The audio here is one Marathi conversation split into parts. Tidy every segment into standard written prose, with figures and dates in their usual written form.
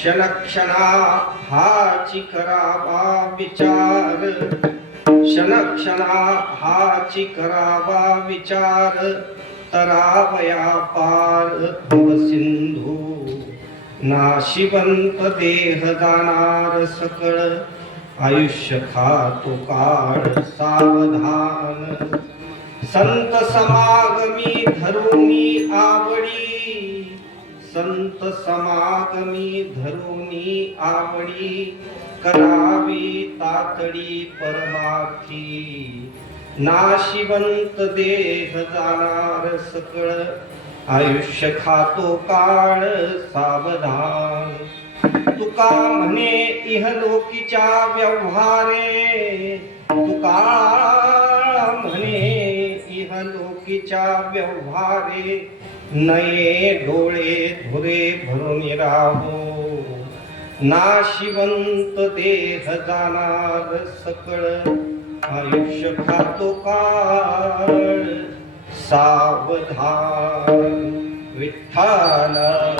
क्षणक्षणा हाची करावा विचार, क्षणक्षणा हाची करावा विचार, तरावया पार भवसिंधू नाशिवंत देह जाणार सकळ, आयुष्य खातो काळ सावधान, संत समागमी धरुनी आवडी, संत समागमी धरुनी आवडी, करावी तातडी परमार्थी, नाशिवंत देह जाणार सकळ, आयुष्य खातो काळ सावधान, तुका म्हणे इहलोकीच्या व्यवहारे, तुका म्हणे इहलोकीच्या व्यवहारे, नये डोळे धुरे भरून राहो, नाशिवंत देह जाणार सकळ, आयुष्य खातो काळ सावधान. विठ्ठल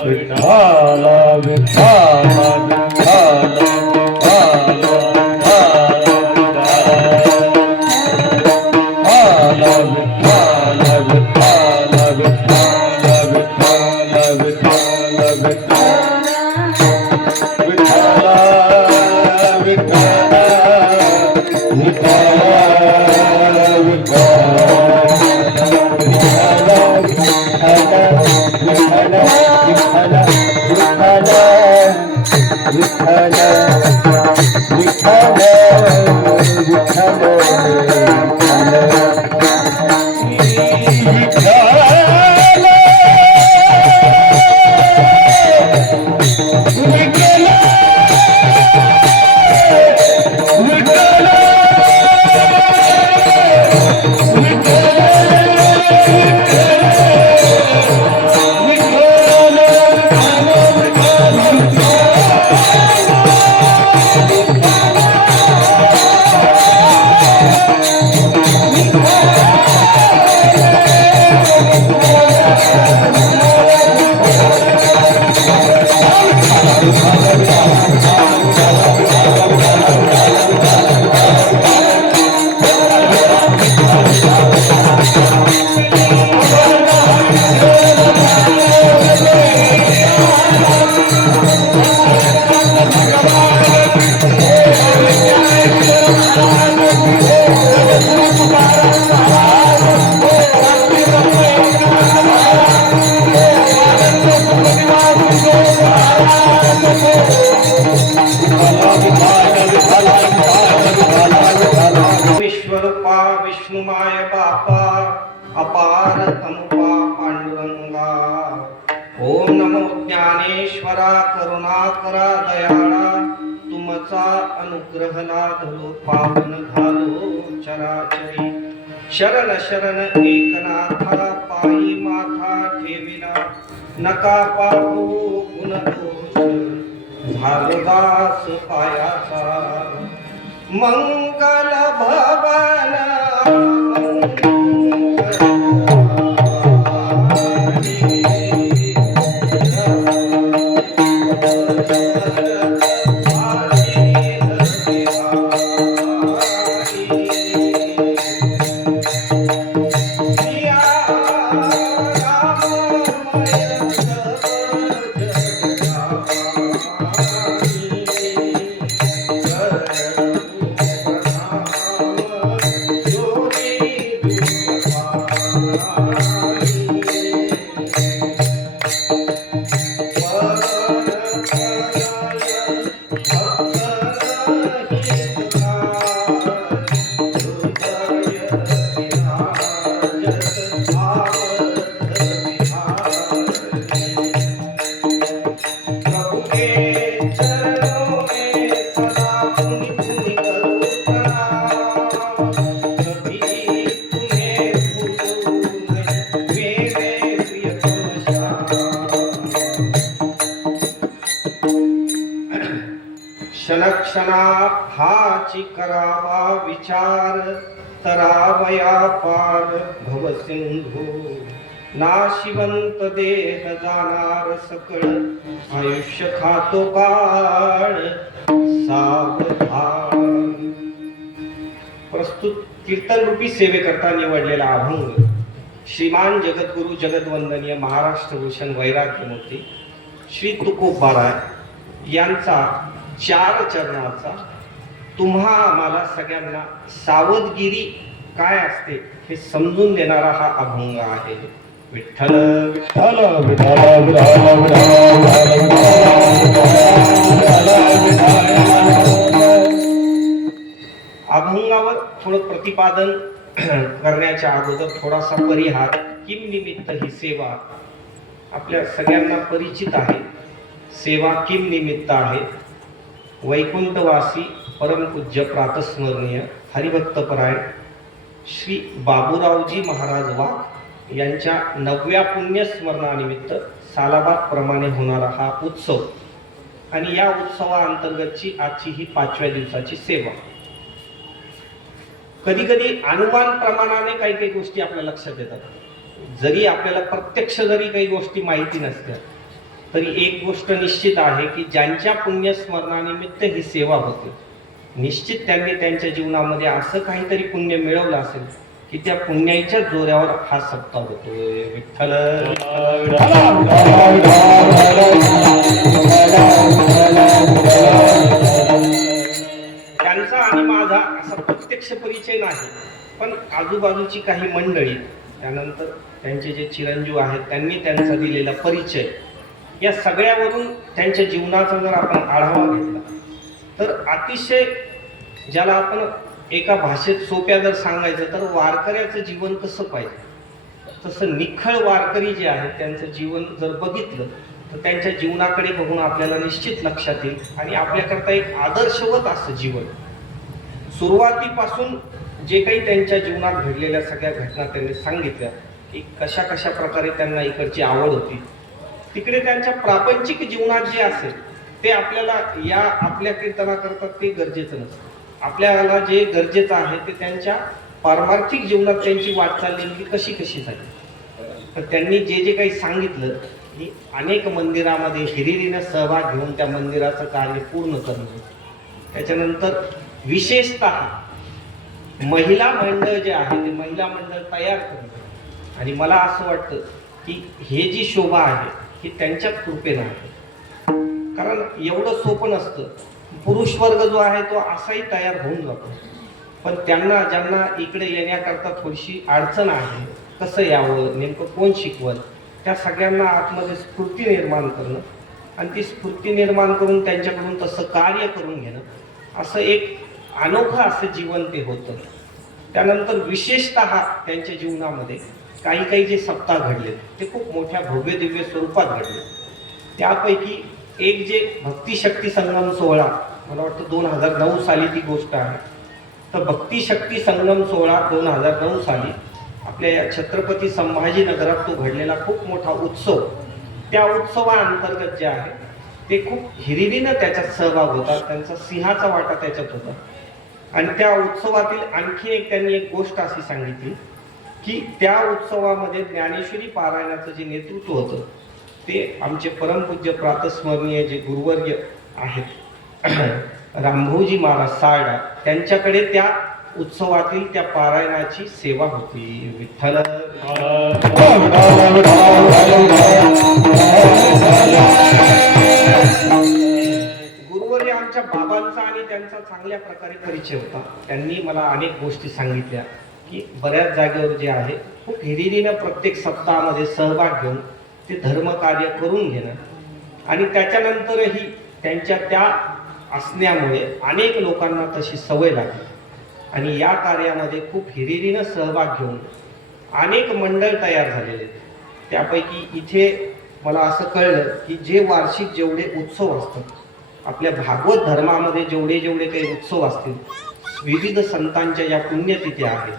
विठ्ठल विठ्ठल विठ्ठल विश्वरूपा विष्णुमाय बापा, अपार अनुपा पांडुरंगा, ओम नमो ज्ञानेश्वरा करुणाकरा दयाळा, तुम तुमचा अनुग्रह लाधलो पावन झालो चराचरी शरण शरण एकनाथा पायी माथा ठेविला नका पाहू गुण दोष झालो दास पायाचा मंगल भवन क्षणक्षणा हाची करावा विचार तरावया पार भवसिंधू नाशिवंत देह जाणार सकळ आयुष्य खातो काळ सावधान. प्रस्तुत कीर्तन रूपी सेवेकरता निवडलेला अभंग श्रीमान जगद्गुरु जगद्वंदनीय महाराष्ट्र भूषण वैराग्यमूर्ती श्री तुकोबाराय यांचा 4 चरणाचा तुम्हा आम्हाला सगळ्यांना सावधगिरी काय असते हे समजून देणारा हा अभंग आहे. विठ्ठल विठ्ठल विठ्ठल अभंगावर थोडं प्रतिपादन करण्याच्या अगोदर थोडासा परिहार. किम निमित्त ही सेवा आपल्या सगळ्यांना परिचित आहे. सेवा किम निमित्त आहे. वैकुंठवासी परमपूज्य प्रातस्मरणीय हरिभक्तपरायण श्री बाबूरावजी महाराज वाघ यांच्या 9व्या पुण्यस्मरणानिमित्त सालाबाद प्रमाणे होणारा हा उत्सव आणि या उत्सवाअंतर्गतची आजची ही 5व्या दिवसाची सेवा. कधी कधी अनुमान प्रमाणाने काही काही गोष्टी आपल्या लक्षात येतात. जरी आपल्याला प्रत्यक्ष जरी काही गोष्टी माहिती नसत्या तरी एक गोष्ट निश्चित आहे की ज्यांच्या पुण्यस्मरणानिमित्त ही सेवा होते निश्चित त्यांनी त्यांच्या जीवनामध्ये असं काहीतरी पुण्य मिळवलं असेल की त्या पुण्याच्या जोऱ्यावर हा सप्ताह होतोय. विठ्ठल त्यांचा आणि माझा असा प्रत्यक्ष परिचय नाही पण आजूबाजूची काही मंडळी त्यानंतर त्यांचे जे चिरंजीव आहेत त्यांनी त्यांचा दिलेला परिचय या सगळ्यावरून त्यांच्या जीवनाचा जर आपण आढावा घेतला तर अतिशय ज्याला आपण एका भाषेत सोप्या जर सांगायचं तर वारकऱ्याचं जीवन कसं पाहिजे तसं निखळ वारकरी जे आहेत त्यांचं जीवन जर बघितलं तर त्यांच्या जीवनाकडे बघून आपल्याला निश्चित लक्षात येईल आणि आपल्याकरता एक आदर्शवत असं जीवन. सुरुवातीपासून जे काही त्यांच्या जीवनात घडलेल्या सगळ्या घटना त्यांनी सांगितल्या की कशा कशा प्रकारे त्यांना इकडची आवड होती तिकडे त्यांच्या प्रापंचिक जीवनात जे असेल ते आपल्याला या आपल्या कीर्तनाकरता ते गरजेचं नसतं. आपल्याला जे गरजेचं आहे ते त्यांच्या पारमार्थिक जीवनात त्यांची वाटचाल नेमकी कशी कशी झाली. तर त्यांनी जे जे काही सांगितलं की अनेक मंदिरामध्ये हिरिरीनं सहभाग घेऊन त्या मंदिराचं कार्य पूर्ण करणं त्याच्यानंतर विशेषतः महिला मंडळ जे आहे ते महिला मंडळ तयार करणं आणि मला असं वाटतं की हे जी शोभा आहे ही त्यांच्या कृपेनं आहे. कारण एवढं सोपं नसतं. पुरुष वर्ग जो आहे तो असाही तयार होऊन जातो पण त्यांना ज्यांना इकडे येण्याकरता थोडीशी अडचण आहे कसं यावं नेमकं कोण शिकवल त्या सगळ्यांना आतमध्ये स्फूर्ती निर्माण करणं आणि ती स्फूर्ती निर्माण करून त्यांच्याकडून तसं कार्य करून घेणं असं एक अनोखं असं जीवन ते होतं. त्यानंतर विशेषतः त्यांच्या जीवनामध्ये काही काही जे सप्ताह घडले ते खूप मोठ्या भव्य दिव्य स्वरूपात घडले. त्यापैकी एक जे भक्तिशक्ती संगम सोहळा मला वाटतं 2009 साली ती गोष्ट आहे. तर भक्ती शक्ती संगम सोहळा 2009 साली आपल्या या छत्रपती संभाजीनगरात तो घडलेला खूप मोठा उत्सव, त्या उत्सवाअंतर्गत जे आहे ते खूप हिरिरीनं त्याच्यात सहभाग होता. त्यांचा सिंहाचा वाटा त्याच्यात होता. आणि त्या उत्सवातील आणखी एक त्यांनी एक गोष्ट अशी सांगितली की त्या उत्सवामध्ये ज्ञानेश्वरी पारायणाचं जे नेतृत्व होतं ते आमचे परमपूज्य प्रातस्मरणीय जे गुरुवर्य आहेत रामभाऊजी महाराज सारडा, त्यांच्याकडे त्या उत्सवातील त्या पारायणाची सेवा होती. विठ्ठल गुरुवर्य आमच्या बाबांचा आणि त्यांचा चांगल्या प्रकारे परिचय होता. त्यांनी मला अनेक गोष्टी सांगितल्या की बऱ्याच जागेवर जे आहे खूप हिरिरीनं प्रत्येक सप्ताहामध्ये सहभाग घेऊन ते धर्मकार्य करून घेणं आणि त्याच्यानंतरही त्यांच्या त्या असण्यामुळे अनेक लोकांना तशी सवय लागली आणि या कार्यामध्ये खूप हिरिरीनं सहभाग घेऊन अनेक मंडळ तयार झालेले. त्यापैकी इथे मला असं कळलं की जे वार्षिक जेवढे उत्सव असतात आपल्या भागवत धर्मामध्ये जेवढे काही उत्सव असतील, विविध संतांच्या ज्या पुण्यतिथी आहेत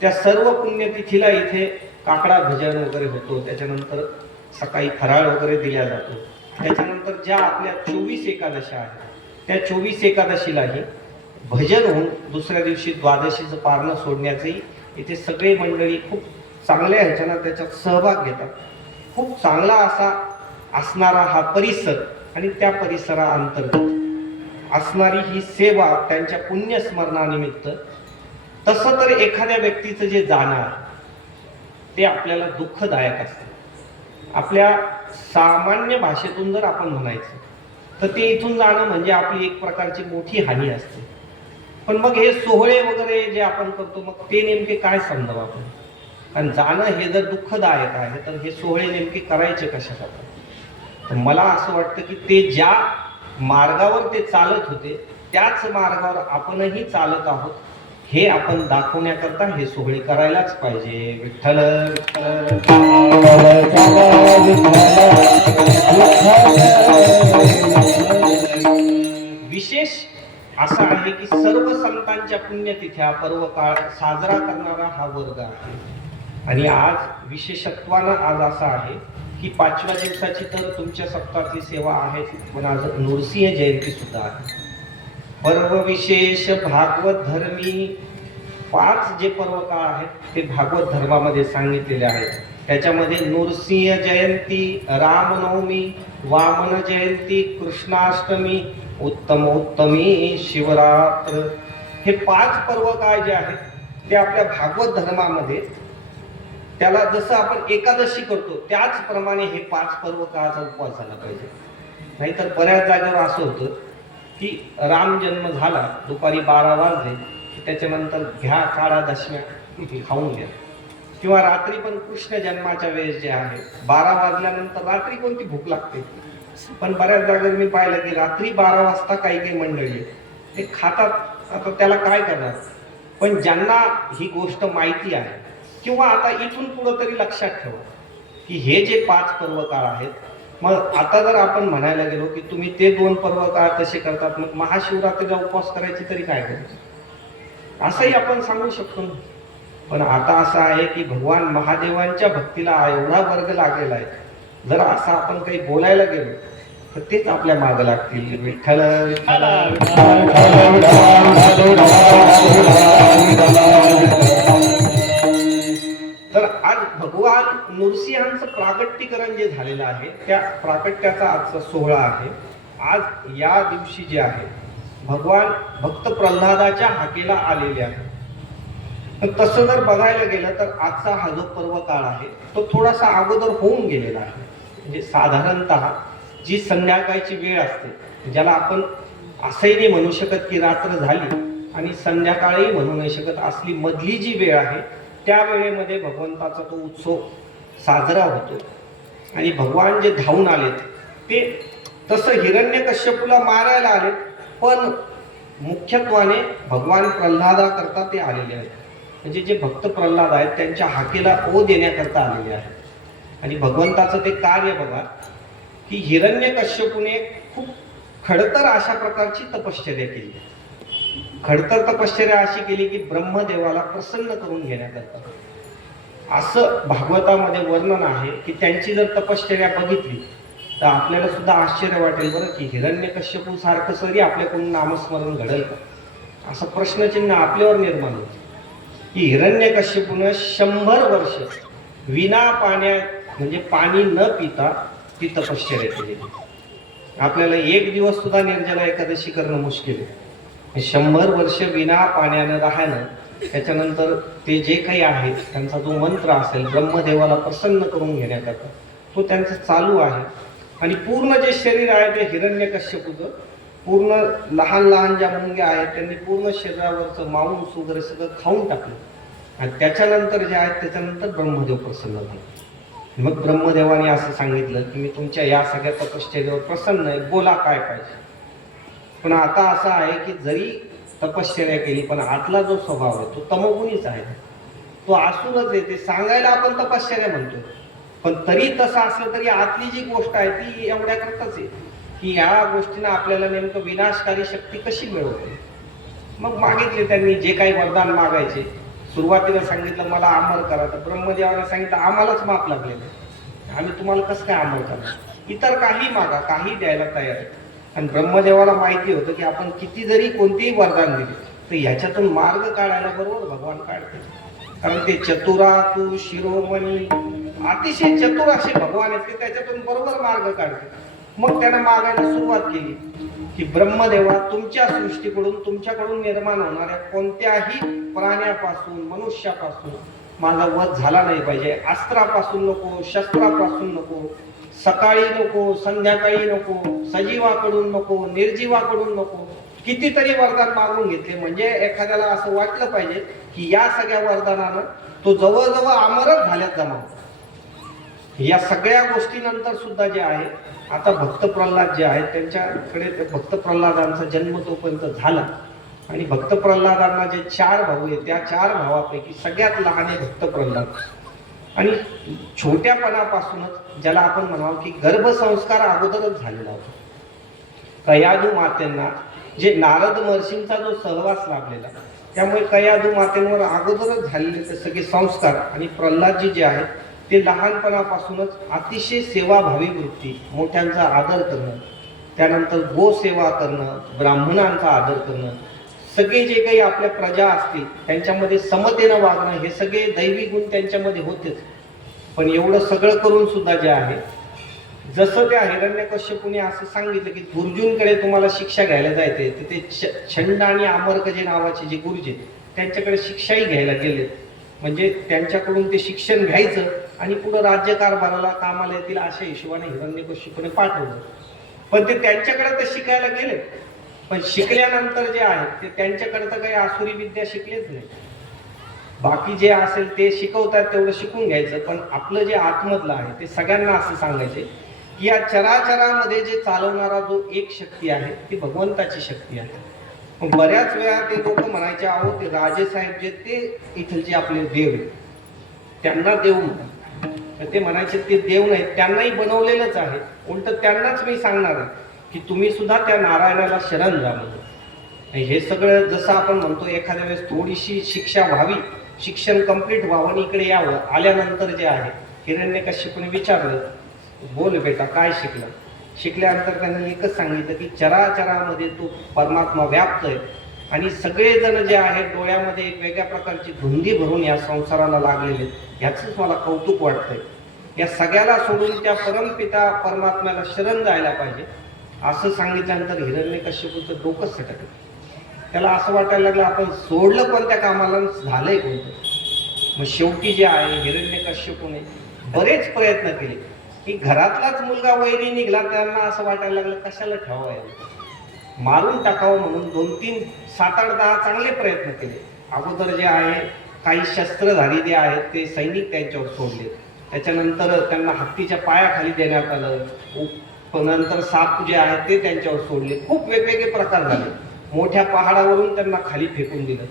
त्या सर्व पुण्यतिथीला इथे काकडा भजन वगैरे होतो. त्याच्यानंतर सकाळी फराळ वगैरे दिला जातो. त्याच्यानंतर ज्या आपल्या 24 एकादशी आहेत त्या 24 एकादशीलाही भजन होऊन दुसऱ्या दिवशी द्वादशीचं पारणं सोडण्याचंही इथे सगळे मंडळी खूप चांगल्या ह्याच्यानं त्याच्यात सहभाग घेतात. खूप चांगला असा असणारा हा परिसर आणि त्या परिसराअंतर्गत असणारी ही सेवा त्यांच्या पुण्यस्मरणानिमित्त. तसं तर एखाद्या व्यक्तीचं जे जाणार ते आपल्याला दुःखदायक असतं. आपल्या सामान्य भाषेतून जर आपण म्हणायचं तर ते इथून जाणं म्हणजे आपली एक प्रकारची मोठी हानी असते. पण मग हे सोहळे वगैरे जे आपण करतो मग ते नेमके काय समजावं आपण? कारण जाणं हे जर दुःखदायक आहे तर हे सोहळे नेमके करायचे कशासाठी? तर मला असं वाटतं की ते ज्या मार्गावर ते चालत होते त्याच मार्गावर आपणही चालत आहोत हे आपण दाखवण्याकरता हे सोहळे करायलाच पाहिजे. विठ्ठल विशेष असा आहे की सर्व संतांच्या पुण्यतिथ्या पर्वकाळ साजरा करणारा हा वर्ग आहे. आणि आज विशेषत्वानं आज असा आहे की 5व्या दिवसाची तर तुमच्या सप्ताहातली सेवा आहे, पण आज नृसिंह जयंती सुद्धा आहे. पर्व विशेष भागवत धर्मी 5 जे पर्वकाळ आहेत ते भागवत धर्मामध्ये सांगितलेले आहेत. त्याच्यामध्ये नृसिंह जयंती, रामनवमी, वामन जयंती, कृष्णाष्टमी, उत्तमोत्तमी, शिवरात्र हे 5 पर्वकाळ जे आहेत ते आपल्या भागवत धर्मामध्ये त्याला जसं आपण एकादशी करतो त्याचप्रमाणे हे 5 पर्वकाळाचा उपवास झाला पाहिजे. नाहीतर बऱ्याच जागेवर असं होतं की राम जन्म झाला दुपारी 12 वाजले की त्याच्यानंतर घ्या काढा दशम्या खाऊन घ्या. किंवा रात्री पण कृष्ण जन्माच्या वेळेस जे आहे 12 वाजल्यानंतर रात्री कोणती भूक लागते. पण बऱ्याच जागेवर मी पाहिलं की रात्री 12 वाजता काही मंडळी ते खातात. आता त्याला काय करणार? पण ज्यांना ही गोष्ट माहिती आहे किंवा आता इथून पुढं तरी लक्षात ठेवा की हे जे 5 पर्वकाळ आहेत, मग आता जर आपण म्हणायला गेलो की तुम्ही ते 2 पर्वकाळ कसे करतात, मग महाशिवरात्रीला उपवास करायची तरी काय करायचं असंही आपण सांगू शकतो. पण आता असं आहे की भगवान महादेवांच्या भक्तीला एवढा वर्ग लागलेला आहे, जर असं आपण काही बोलायला गेलो तर तेच आपल्या मागं लागतील. विठ्ठल तर आज भगवान नृसिंहांचं प्रागट्यकरण जे झालेलं आहे त्या प्राकट्याचा आजचा सोहळा आहे. आज या दिवशी जे आहे भगवान भक्त प्रल्हादाच्या हाकेला आलेले आहे. तसं जर बघायला गेलं तर आजचा हा जो पर्व काळ आहे तो थोडासा अगोदर होऊन गेलेला आहे. म्हणजे साधारणतः जी संध्याकाळची वेळ असते ज्याला आपण असंही नाही म्हणू शकत की रात्र झाली आणि संध्याकाळही म्हणू नाही शकत, असली मधली जी वेळ आहे त्या वेळेमध्ये भगवंताचा तो उत्सव साजरा होतो. आणि भगवान जे धावून आलेत ते तसं हिरण्यकश्यपूला मारायला आलेत, पण मुख्यत्वाने भगवान प्रल्हादाकरता ते आलेले आहेत. म्हणजे जे भक्त प्रल्हाद आहेत त्यांच्या हाकेला ओ देण्याकरता आलेले आहेत. आणि भगवंताचं ते कार्य बघा की हिरण्यकश्यपूने खूप खडतर अशा प्रकारची तपश्चर्या केली. खडतर तपश्चर्या अशी केली की ब्रह्मदेवाला प्रसन्न करून घेण्याकरता. असं भागवतामध्ये वर्णन आहे की त्यांची जर तपश्चर्या बघितली तर आपल्याला सुद्धा आश्चर्य वाटेल बरं की हिरण्यकश्यपू सारखं सरी आपल्याकडून नामस्मरण घडेल का, असं प्रश्नचिन्ह आपल्यावर निर्माण होतं. की हिरण्यकश्यपूनं 100 वर्ष विना पाण्यात म्हणजे पाणी न पिता ती तपश्चर्या केली. आपल्याला एक दिवस सुद्धा निर्जला एकादशी करणं मुश्किल आहे. 100 वर्ष विना पाण्यानं राहणं, त्याच्यानंतर ते जे काही आहे त्यांचा जो मंत्र असेल ब्रह्मदेवाला प्रसन्न करून घेण्याकरता तो त्यांचा चालू आहे. आणि पूर्ण जे शरीर आहे ते हिरण्यकश्यपूचं पूर्ण लहान लहान ज्या मुंग्या आहेत त्यांनी पूर्ण शरीरावरचं मांस वगैरे सगळं खाऊन टाकलं. आणि त्याच्यानंतर जे आहेत त्याच्यानंतर ब्रह्मदेव प्रसन्न झाले. मग ब्रह्मदेवाने असं सांगितलं की मी तुमच्या या सगळ्या तपश्चर्यावर प्रसन्न आहे, बोला काय पाहिजे. पण आता असं आहे की जरी तपश्चर्या केली पण आतला जो स्वभाव आहे तो तमोगुणीच आहे, तो आसूरच आहे. ते सांगायला आपण तपश्चर्या म्हणतो पण तरी तसं असलं तरी आतली जी गोष्ट आहे ती एवढ्या करताच आहे की ह्या गोष्टीनं आपल्याला नेमकं विनाशकारी शक्ती कशी मिळवते. मग मागितले त्यांनी जे काही वरदान मागायचे. सुरुवातीला सांगितलं मला अमर करा, तर ब्रह्मदेवाने सांगितलं आम्हालाच माप लागलेलं, आम्ही तुम्हाला कसं काय अमर करा, इतर काही मागा, काही द्यायला तयार आहे. आणि ब्रह्मदेवाला माहिती होतं की आपण किती जरी कोणतेही वरदान दिले तर ह्याच्यातून मार्ग काढायला बरोबर भगवान काढते. कारण ते चतुरातु शिरोमणी अतिशय चतुर असे भगवान आहेत ते त्याच्यातून बरोबर मार्ग काढते. मग त्यानं मागायला सुरुवात केली की ब्रह्मदेवा तुमच्या सृष्टीकडून तुमच्याकडून निर्माण होणाऱ्या कोणत्याही प्राण्यापासून मनुष्यापासून माझा वध झाला नाही पाहिजे. अस्त्रापासून नको, शस्त्रापासून नको, सकाळी नको, संध्याकाळी नको, सजीवाकडून नको, निर्जीवाकडून नको. कितीतरी वरदान मागून घेतले म्हणजे एखाद्याला असं वाटलं पाहिजे की या सगळ्या वरदानानं तो जवळजवळ अमरच झाल्यात जमा. या सगळ्या गोष्टीनंतर सुद्धा जे आहे आता भक्त प्रल्हाद जे आहेत त्यांच्याकडे भक्त प्रल्हादांचा जन्म तोपर्यंत झाला. आणि भक्त प्रल्हादांना जे 4 भाऊ आहेत त्या 4 भावापैकी सगळ्यात लहान आहे भक्त प्रल्हाद. आणि छोट्यापणापासूनच ज्याला आपण म्हणावं की गर्भसंस्कार अगोदरच झालेला होता. कयाधू मातेंना जे नारद महर्षींचा जो सहवास लाभलेला त्यामुळे कयाधू मातेंवर अगोदरच झालेले ते सगळे संस्कार. आणि प्रल्हादजी जे आहेत ते लहानपणापासूनच अतिशय सेवाभावी वृत्ती, मोठ्यांचा आदर करणं, त्यानंतर गोसेवा करणं, ब्राह्मणांचा आदर करणं, सगळे जे काही आपल्या प्रजा असतील त्यांच्यामध्ये समतेनं वागणं, हे सगळे दैवी गुण त्यांच्यामध्ये होतेच. पण एवढं सगळं करून सुद्धा जे आहे जसं त्या हिरण्यकश्यपूने असं सांगितलं की गुरुजींकडे तुम्हाला शिक्षा घ्यायला जायचंय, तर ते छंड आणि अमर्कजे नावाचे जे गुरुजी त्यांच्याकडे शिक्षाही घ्यायला गेले. म्हणजे त्यांच्याकडून ते शिक्षण घ्यायचं आणि पुढं राज्यकारभाराला कामाला येतील अशा हिशोबाने हिरण्यकश्यपूने पाठवलं. पण ते त्यांच्याकडे तर शिकायला गेले पण शिकल्यानंतर जे आहे ते त्यांच्याकडे तर काही आसुरी विद्या शिकलेच नाही. बाकी जे असेल ते शिकवतात तेवढं शिकून घ्यायचं. पण आपलं जे आतमधलं आहे ते सगळ्यांना असं सांगायचे की या चराचरामध्ये जे चालवणारा जो एक शक्ती आहे ती भगवंताची शक्ती आहे. मग बऱ्याच वेळा ते लोक म्हणायचे आहो ते राजेसाहेब जे ते इथलचे आपले देव आहेत त्यांना देव म्हणतात. तर ते म्हणायचे ते देव नाहीत, त्यांनाही बनवलेलंच आहे. उलट त्यांनाच मी सांगणार आहे की तुम्ही सुद्धा त्या नारायणाला शरण जा म्हणून. हे सगळं जसं आपण म्हणतो एखाद्या वेळेस थोडीशी शिक्षा व्हावी, शिक्षण कंप्लीट व्हावं आणि इकडे यावं. आल्यानंतर जे आहे हिरण्यकश्यपूने विचारलं बोल बेटा काय शिकलं. शिकल्यानंतर त्यांनी एकच सांगितलं की चराचरामध्ये तो परमात्मा व्याप्त आहे आणि सगळेजण जे आहेत डोळ्यामध्ये एक वेगळ्या प्रकारची धुंदी भरून या संसाराला लागलेले, ह्याचंच मला कौतुक वाटतंय. या सगळ्याला सोडून त्या परमपिता परमात्म्याला शरण जायला पाहिजे असं सांगितल्यानंतर हिरण्यकश्यपूचं डोकंच सटकलं. त्याला असं वाटायला लागलं आपण सोडलं कोणत्या कामाला, झालंय कोणतं. मग शेवटी जे आहे हिरण्यकश्यपूने बरेच प्रयत्न केले की घरातलाच मुलगा वैरी निघाला त्यांना असं वाटायला लागलं कशाला ठेवावं याला, मारून टाकावं म्हणून 2-3 7-8 10 चांगले प्रयत्न केले. अगोदर जे आहे काही शस्त्रधारी जे आहेत ते सैनिक त्यांच्यावर सोडले. त्याच्यानंतर त्यांना हत्तीच्या पायाखाली देण्यात आलं. नंतर साप जे आहेत ते त्यांच्यावर सोडले. खूप वेगवेगळे प्रकार झाले. मोठ्या पहाडावरून त्यांना खाली फेकून दिलं.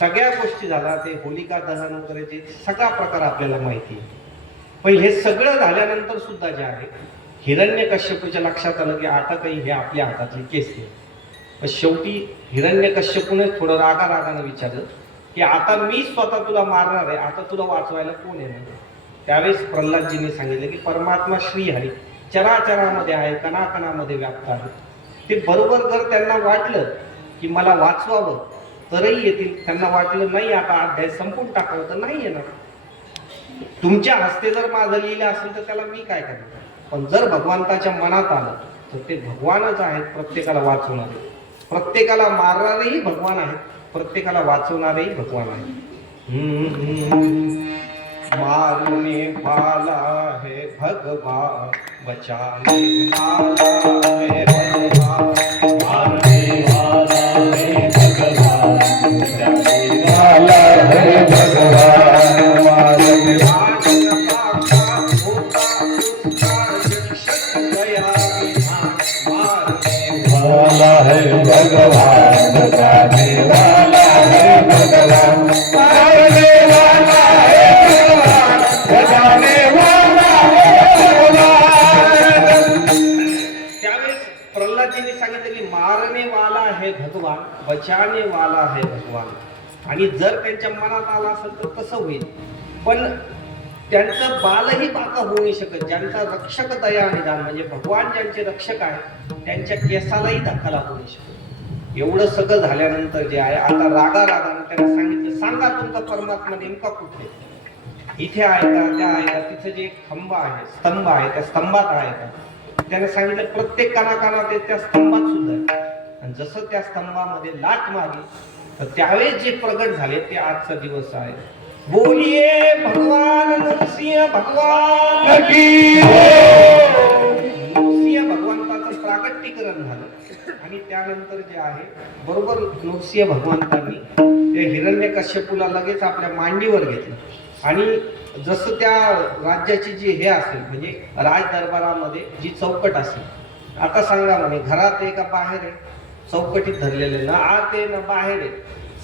सगळ्या गोष्टी झाल्या. ते होलिका दहन वगैरे ते सगळा प्रकार आपल्याला माहिती आहे. पण हे सगळं झाल्यानंतर सुद्धा जे आहे हिरण्यकश्यपूच्या लक्षात आलं की आता काही हे आपल्या हातातली केस नाही. पण शेवटी हिरण्यकश्यपूने थोडं रागारागानं विचारलं की आता मी स्वतः तुला मारणार आहे, आता तुला वाचवायला कोण येणार? त्यावेळेस प्रल्हादजींनी सांगितलं की परमात्मा श्रीहरी चराचरामध्ये आहे, कणाकणामध्ये व्याप्त आहे. ते बरोबर जर त्यांना वाटलं की मला वाचवावं तरही येतील, त्यांना वाटलं नाही आता अध्याय संपून टाकावं तर नाही येणार. तुमच्या हस्ते जर माझं लिहिलं असेल तर त्याला मी काय करणार? पण जर भगवंताच्या मनात आलं तर ते भगवानच आहेत, प्रत्येकाला वाचवणारे, प्रत्येकाला मारणारेही भगवान आहेत, प्रत्येकाला वाचवणारेही भगवान आहेत. मारने वाला है भगवान, बचाने वाला है भगवान, मारने वाला है भगवान, बचाने वाला है भगवान, मारने वाला है भगवान, बचाने वाला है भगवान, मारने वाला है भगवान, बचाने वाला है भगवान. त्यावेळेस प्रल्हादजींनी सांगितलं की मारने वाला है भगवान, बचाने वाला है भगवान. आणि जर त्यांच्या मनात आलं असेल तर तसं होईल. पण त्यांचं बालही बाका होऊ नाही शकत. ज्यांचा रक्षक दया निदान म्हणजे भगवान ज्यांचे रक्षक आहे त्यांच्या केसालाही धक्का लागू नाही शकत. एवढं सगळं झाल्यानंतर जे आहे आता रागारागानं त्यांना सांगितलं सांगा तुमचा परमात्मा नेमका कुठे, इथे आहे का, त्या आहे का, तिथे जे खंब आहे स्तंभ आहे त्या स्तंभात आहे का. त्याने सांगितलं प्रत्येक कानाकानात त्या स्तंभात सुद्धा आहे. आणि जसं त्या स्तंभामध्ये लाट मारली तर त्यावेळेस जे प्रगट झाले ते आजचा दिवस आहे. बोलिए भगवान नरसिंह भगवान की नरसिंह भगवंताचं प्रागट्यकरण झालं. आणि त्यानंतर जे आहे बरोबर नरसिंह भगवंतांनी ते हिरण्यकश्यपूला लगेच आपल्या मांडीवर घेतलं. आणि जसं त्या राज्याची जी हे असेल म्हणजे राज दरबारामध्ये जी चौकट असेल, आता सांगा म्हणे घरात आहे का बाहेर आहे, चौकटीत धरलेले ना आत आहे ना बाहेर आहे,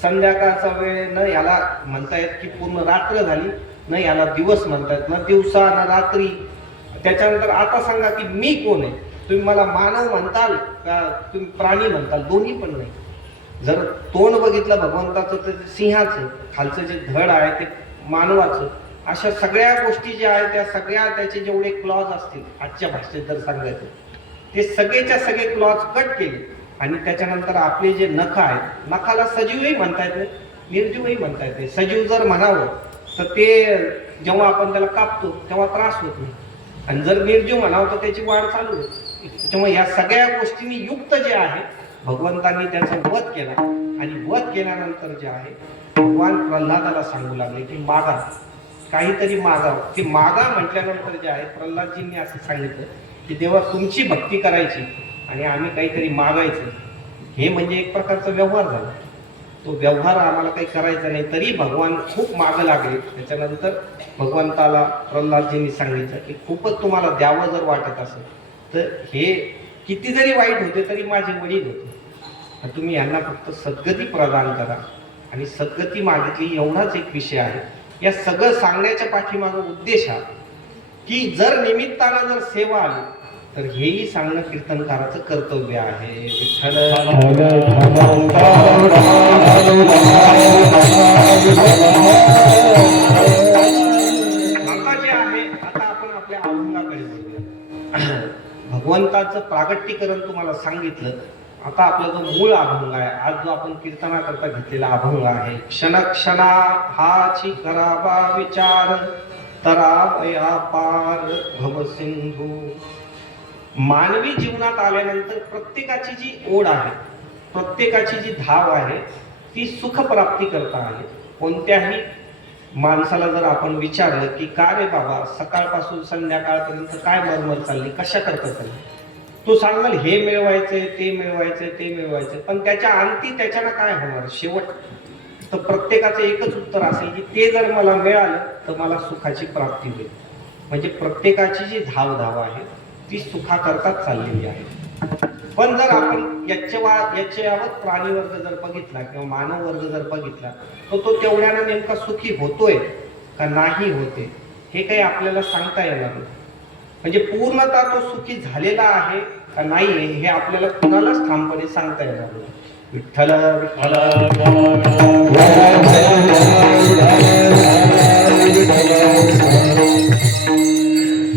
संध्याकाळचा वेळ न याला म्हणतायत की पूर्ण रात्र झाली, न याला दिवस म्हणतायत, ना दिवसा ना रात्री. त्याच्यानंतर आता सांगा की मी कोण आहे, तुम्ही मला मानव म्हणताल का तुम्ही प्राणी म्हणताल, दोन्ही पण नाही. जर तोंड बघितलं भगवंताचं तर सिंहाचं, खालचं जे धड आहे ते मानवाचं. अशा सगळ्या गोष्टी ज्या आहेत त्या सगळ्या त्याचे जेवढे क्लॉज असतील आजच्या भाषेत जर सांगायचं ते सगळेच्या सगळे क्लॉज कट केले. आणि त्याच्यानंतर आपले जे नख आहेत, नखाला सजीवही म्हणता येत नाही, निर्जीवही म्हणता येत नाही. सजीव जर म्हणावं तर ते जेव्हा आपण त्याला कापतो तेव्हा त्रास होत नाही, आणि जर निर्जीव म्हणावं तर त्याची वाढ चालू होते. त्यामुळे या सगळ्या गोष्टींनी युक्त जे आहे भगवंतांनी त्याचा वध केला. आणि वध केल्यानंतर जे आहे भगवान प्रल्हादाला सांगू लागले की मागा, काहीतरी मागावं. की मागा म्हटल्यानंतर जे आहे प्रल्हादजींनी असं सांगितलं की देवा तुमची भक्ती करायची आणि आम्ही काहीतरी मागायचं, हे म्हणजे एक प्रकारचा व्यवहार झाला. तो व्यवहार आम्हाला काही करायचा नाही, तरी भगवान खूप मागं लागले. त्याच्यानंतर भगवंताला प्रल्हादजींनी सांगितलं की खूपच तुम्हाला द्यावं जर वाटत असेल तर हे किती जरी वाईट होते तरी माझे वडील होते, तुम्ही यांना फक्त सद्गती प्रदान करा. आणि सद्गती मागितली एवढाच एक विषय आहे. या सगळं सांगण्याच्या पाठीमागं उद्देश हा की जर निमित्तानं जर सेवा आली तर हेही सांगणं कीर्तनकाराचं कर्तव्य आहे. विठ्ठल आता जे आहे आता आपण आपल्या अभंगाकडे बघूया. भगवंताचं प्रागट्यकरण तुम्हाला सांगितलं. आता आपला जो मूळ अभंग आहे, आज जो आपण कीर्तनाकरता घेतलेला अभंग आहे, क्षणक्षणा हाची करावा विचार, तरावया पार भवसिंधू. मानवी जीवनात आल्यानंतर प्रत्येकाची जी ओढ आहे, प्रत्येकाची जी धाव आहे ती सुखप्राप्ती करता आहे. कोणत्याही माणसाला जर आपण विचारलं की का रे बाबा सकाळपासून संध्याकाळपर्यंत काय मरमर चालली, कशा करता चालली, तो सांगाल हे मिळवायचंय ते मिळवायचंय ते मिळवायचंय. पण त्याच्या अंती त्याच्यानं काय होणार शेवट, तर प्रत्येकाचं एकच उत्तर असेल की ते जर मला मिळालं तर मला सुखाची प्राप्ती होईल. म्हणजे प्रत्येकाची जी धाव आहे ती सुखाकरताच चाललेली आहे. पण जर आपण याच्यावर प्राणी वर्ग जर बघितला किंवा मानव वर्ग जर बघितला तर तो तेवढ्यानं नेमका सुखी होतोय का नाही होते हे काही आपल्याला सांगता येणार नाही. म्हणजे पूर्णतः तो सुखी झालेला आहे का नाही हे आपल्याला कुणालाच ठामपणे सांगता येणार नाही. विठ्ठल विठ्ठल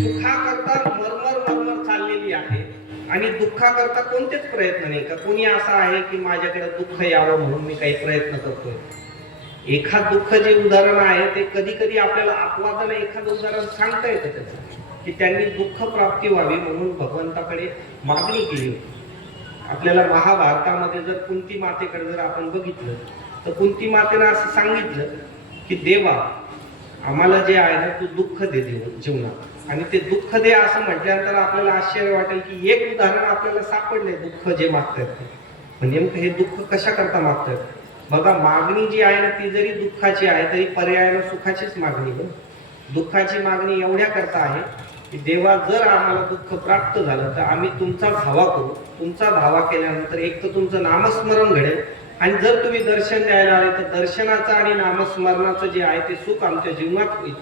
सुखाकरता मरमर चाललेली आहे आणि दुःखाकरता कोणतेच प्रयत्न नाही. का कोणी असं आहे की माझ्याकडे दुःख यावं म्हणून मी काही प्रयत्न करतोय. एखाद दुःख जे उदाहरण आहे ते कधी कधी आपल्याला अपवादाने एखादं उदाहरण सांगता येतं त्याचं, की त्यांनी दुःख प्राप्ती व्हावी म्हणून भगवंताकडे मागणी केली होती. आपल्याला महाभारतामध्ये जर कुंती मातेकडे जर आपण बघितलं तर कुंती मातेनं असं सांगितलं की देवा आम्हाला जे आहे ना तू दुःख दे जीवनात. आणि ते दुःख दे असं म्हटल्यानंतर आपल्याला आश्चर्य वाटेल की एक उदाहरण आपल्याला सापडले दुःख जे मागतात ते. पण नेमकं हे दुःख कशा करता मागतात बघा. मागणी जी आहे ना ती जरी दुःखाची आहे तरी पर्यायानं सुखाचीच मागणी आहे. दुःखाची मागणी एवढ्या करता आहे की देवा जर आम्हाला दुःख प्राप्त झालं तर आम्ही तुमचा धावा करू. तुमचा धावा केल्यानंतर एक तर तुमचं नामस्मरण घडेल आणि जर तुम्ही दर्शन द्यायला आले तर दर्शनाचं आणि नामस्मरणाचं जे आहे ते सुख आमच्या जीवनात होईल.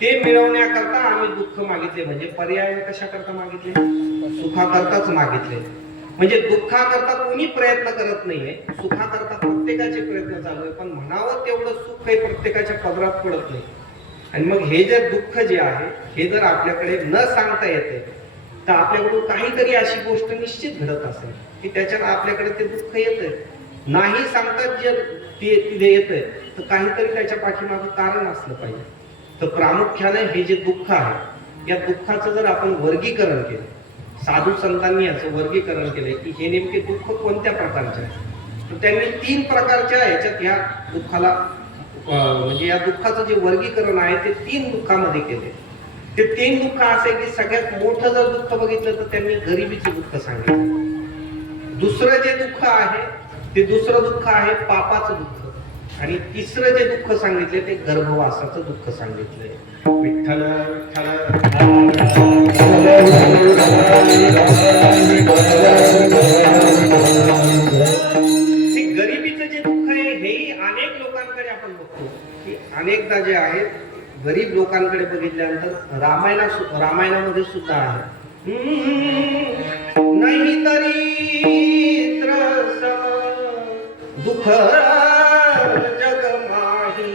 ते मिळवण्याकरता आम्ही दुःख मागितले. म्हणजे पर्याय कशा करता मागितले? सुखाकरताच मागितले. म्हणजे दुःखाकरता कोणी प्रयत्न करत नाहीये, सुखाकरता प्रत्येकाचे प्रयत्न चालू आहे. पण म्हणावं तेवढं सुख काही प्रत्येकाच्या पदरात पडत नाही. आणि मग हे जे दुःख जे आहे हे जर आपल्याकडे न सांगता येते तर आपल्याकडून काहीतरी अशी गोष्ट निश्चित घडत असेल की त्याच्यानं आपल्याकडे ते दुःख येतंय. नाही सांगतात जे तिथे येतंय तर काहीतरी त्याच्या पाठीमागं कारण असलं पाहिजे. तर प्रामुख्याने हे जे दुःख आहे या दुःखाचं जर आपण वर्गीकरण केलं, साधू संतांनी याचं वर्गीकरण केलंय की हे नेमके दुःख कोणत्या प्रकारचे आहे. तर त्यांनी 3 प्रकारच्या ह्याच्यात ह्या दुःखाला म्हणजे या दुःखाचं जे वर्गीकरण आहे ते 3 दुःखामध्ये केले. ते 3 दुःख असे की सगळ्यात मोठं जर दुःख बघितलं तर त्यांनी गरिबीचं दुःख सांगितलं. दुसरं जे दुःख आहे ते दुसरं दुःख आहे पापाचं दुःख. आणि तिसरं जे दुःख सांगितले ते गर्भवासाचं दुःख सांगितलंय. विठ्ठल हे गरिबीचं जे दुःख आहे हेही अनेक लोकांकडे आपण बघतो की अनेकदा जे आहे गरीब लोकांकडे बघितल्यानंतर रामायणामध्ये सुद्धा आहे. नाही तरी त्रस दुःख जग माही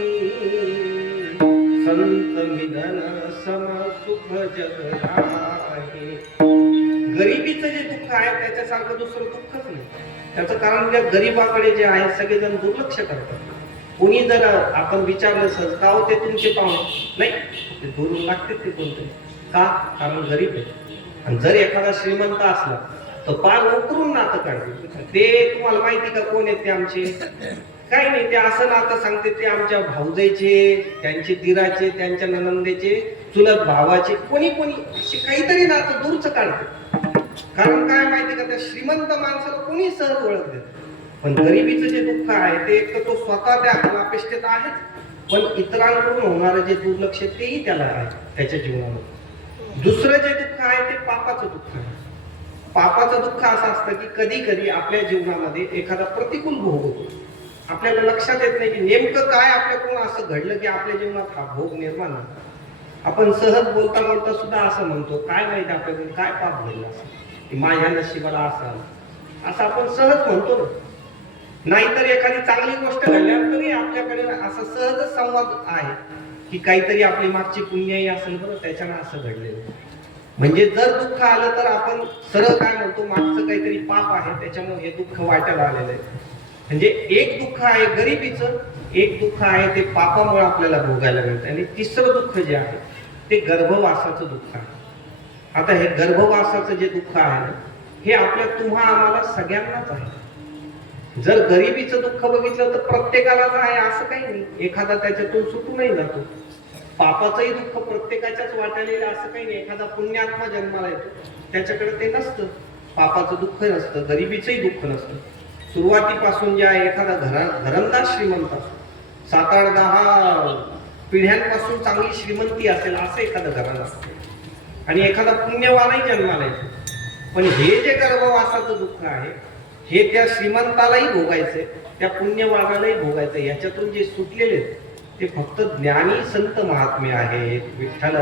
संत मिलन सम सुख जग नाही. गरिबीचं जे दुःख आहे त्याच्यासारखं दुसरं दुःखच नाही. त्याचं कारण त्या गरीबाकडे जे आहे सगळेजण दुर्लक्ष करतात. कोणी जर आपण विचारलं सहज का हो ते तुमचे पाहुणे नाही ते दुरून लागते ते कोणते का कारण गरीब आहे. आणि जर एखादा श्रीमंत असला तर पार उकरून नातं काढते. ते तुम्हाला माहिती का कोण आहेत ते आमचे काही नाही ते असं नातं सांगते ते आमच्या भाऊजाईचे, त्यांचे दिराचे, त्यांच्या ननंदेचे, चुलत भावाचे कोणी असे काहीतरी नातं दूरच काढते. कारण काय माहिती का त्या श्रीमंत माणसाला कोणी सहज ओळख देत. पण गरिबीचं जे दुःख आहे ते एक तर तो स्वतः त्या अपेक्षित आहेच पण इतरांकडून होणारं जे दुर्लक्ष तेही त्याला आहे त्याच्या जीवनामध्ये. दुसरं जे दुःख आहे ते पापाचं दुःख आहे. पापाचं दुःख असं असतं की कधी कधी आपल्या जीवनामध्ये एखादा प्रतिकूल भोग होतो. आपल्याला लक्षात येत नाही की नेमकं काय आपल्याकडून असं घडलं की आपल्या जीवनात हा भोग निर्माण झाला. आपण सहज बोलता बोलता सुद्धा असं म्हणतो काय माहिती आपल्याकडून काय पाप घडलं असं की माझ्या नशिबाला असं आपण सहज म्हणतो ना. नाहीतर एखादी चांगली गोष्ट घडल्यानंतरही आपल्याकडे असा सहज संवाद आहे की काहीतरी आपली मागची पुण्याई असेल बरं त्याच्यानं असं घडलेलं. म्हणजे जर दुःख आलं तर आपण सरळ काय म्हणतो मागचं काहीतरी पाप आहे त्याच्यामुळे हे दुःख वाटायला आलेलं आहे. म्हणजे एक दुःख आहे गरिबीचं, एक दुःख आहे ते पापामुळे आपल्याला भोगायला मिळतं. आणि तिसरं दुःख जे आहे ते गर्भवासाचं दुःख आहे. आता हे गर्भवासाचं जे दुःख आहे ना हे आपल्या तुम्हा आम्हाला सगळ्यांनाच आहे. जर गरिबीचं दुःख बघितलं तर प्रत्येकालाच आहे असं काही नाही. एखादा त्याच्यातून सुटूनही जातो. पापाचंही दुःख प्रत्येकाच्याच वाटायला असं काही नाही. एखादा पुण्यात्मा जन्माला येतो त्याच्याकडे ते नसतं, पापाचं दुःख नसतं, गरिबीचंही दुःख नसतं. सुरुवातीपासून जे आहे एखादा घरंदाज श्रीमंत असतो, 7-8-10 पिढ्यांपासून चांगली श्रीमंती असेल असं एखादं घराणं असतं आणि एखादा पुण्यवानही जन्माला येतो. पण हे जे गर्भवासाचं दुःख आहे हे त्या श्रीमंतालाही भोगायचंय, त्या पुण्यवानालाही भोगायचंय. याच्यातून जे सुटलेले ते फक्त ज्ञानी संत महात्मे आहेत. विठ्ठल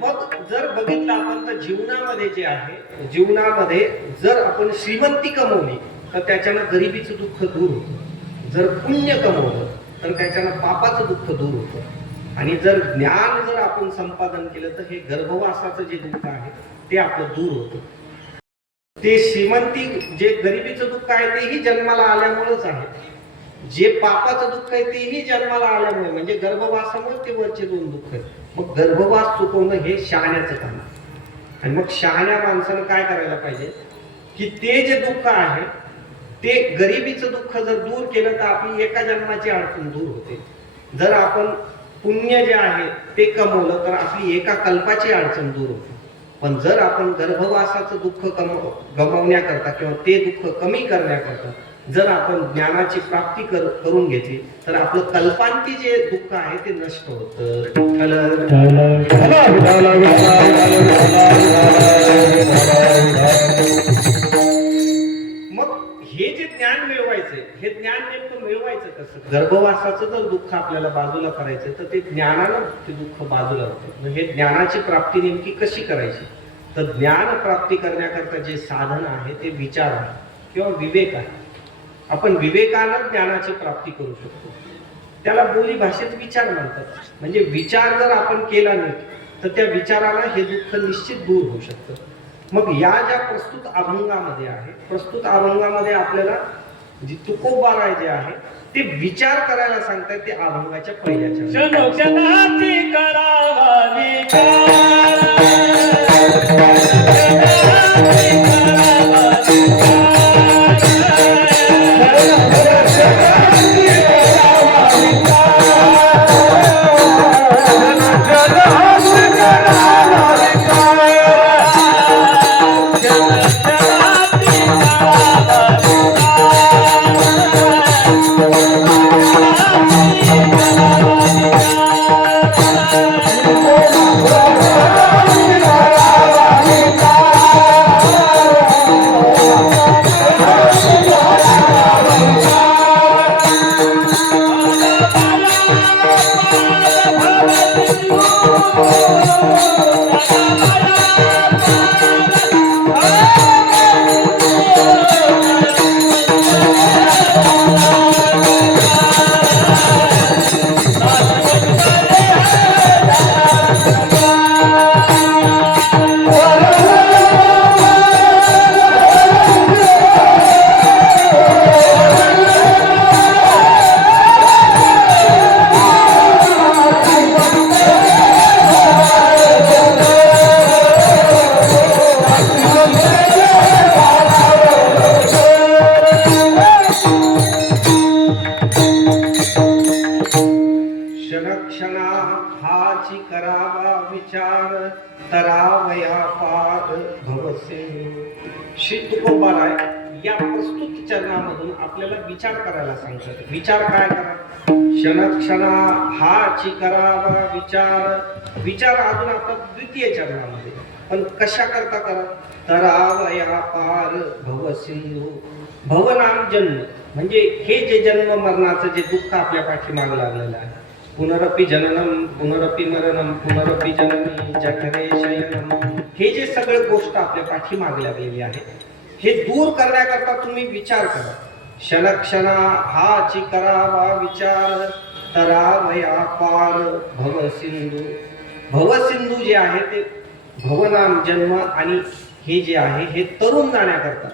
मग जर बघितलं आपण तर जीवनामध्ये जे आहे, जीवनामध्ये जर आपण श्रीमंती कमवली तर त्याच्यानं गरिबीचं दुःख दूर होतं. जर पुण्य कमवलं तर त्याच्यानं पापाचं दुःख दूर होतं. आणि जर ज्ञान जर आपण संपादन केलं तर हे गर्भवासाचं जे दुःख आहे ते आपलं दूर होतं. ते श्रीमंती जे गरिबीचं दुःख आहे तेही जन्माला आल्यामुळेच आहे. जे पापाचं दुःख आहे तेही जन्माला आल्यामुळे, म्हणजे गर्भवासामुळे ते वरचे दोन दुःख आहेत. मग गर्भवास चुकवणं हे शहाण्याचं काम आहे. आणि मग शहाण्या माणसानं काय करायला पाहिजे की ते जे दुःख आहे ते गरिबीचं दुःख जर दूर केलं तर आपली एका जन्माची अडचण दूर होते. जर आपण पुण्य जे आहे ते कमवलं तर आपली एका कल्पाची अडचण दूर होते. पण जर आपण गर्भवासाचं दुःख गमावण्याकरता किंवा ते दुःख कमी करण्याकरता जर आपण ज्ञानाची प्राप्ती करून घेतली तर आपलं कल्पांती जे दुःख आहे ते नष्ट होतं. मग हे जे ज्ञान मिळवायचंय, हे ज्ञान नेमकं मिळवायचं कसं? गर्भवासाचं जर दुःख आपल्याला बाजूला करायचं तर ते ज्ञानानं ते दुःख बाजूला होतं. हे ज्ञानाची प्राप्ती नेमकी कशी करायची? तर ज्ञान प्राप्ती करण्याकरता जे साधन आहे ते विचार आहे किंवा विवेक आहे. आपण विवेकानं ज्ञानाची प्राप्ती करू शकतो. त्याला बोली भाषेत विचार म्हणतात. म्हणजे विचार जर आपण केला नाही तर त्या विचाराला हे दुःख निश्चित दूर होऊ शकतं. मग या ज्या प्रस्तुत अभंगामध्ये आहे, प्रस्तुत अभंगामध्ये आपल्याला जी तुकोबाराय जे आहे ते विचार करायला सांगतात. ते अभंगाच्या पहिल्याच्या क्षणक्षणा हाची करावा विचार तरावया पार भवसे. श्री तुकोबाराय या प्रस्तुत चरणामधून आपल्याला विचार करायला सांगतात. विचार काय करा? क्षणक्षणा हाची करावा विचार. विचार अजून आता द्वितीय चरणामध्ये, पण कशा करता करा? तरावया पार भवसिंधू. भवनाम जन्म म्हणजे हे जे जन्म मरणाचं जे दुःख आपल्या पाठीमागे लागलेलं आहे. पुनरपि जननम पुनरपि मरणम पुनरपि जननी जठरे शयनम, हे जे सगळे गोष्ट आपल्या पाठीमागे लागलेली आहे हे दूर करण्याकरता तुम्ही विचार करा. क्षणक्षणा हाची करावा विचार तरावया पार भवसिंधू. भवसिंधू जे आहे ते भवनाम जन्म, आणि हे जे आहे हे तरुण जाण्याकरता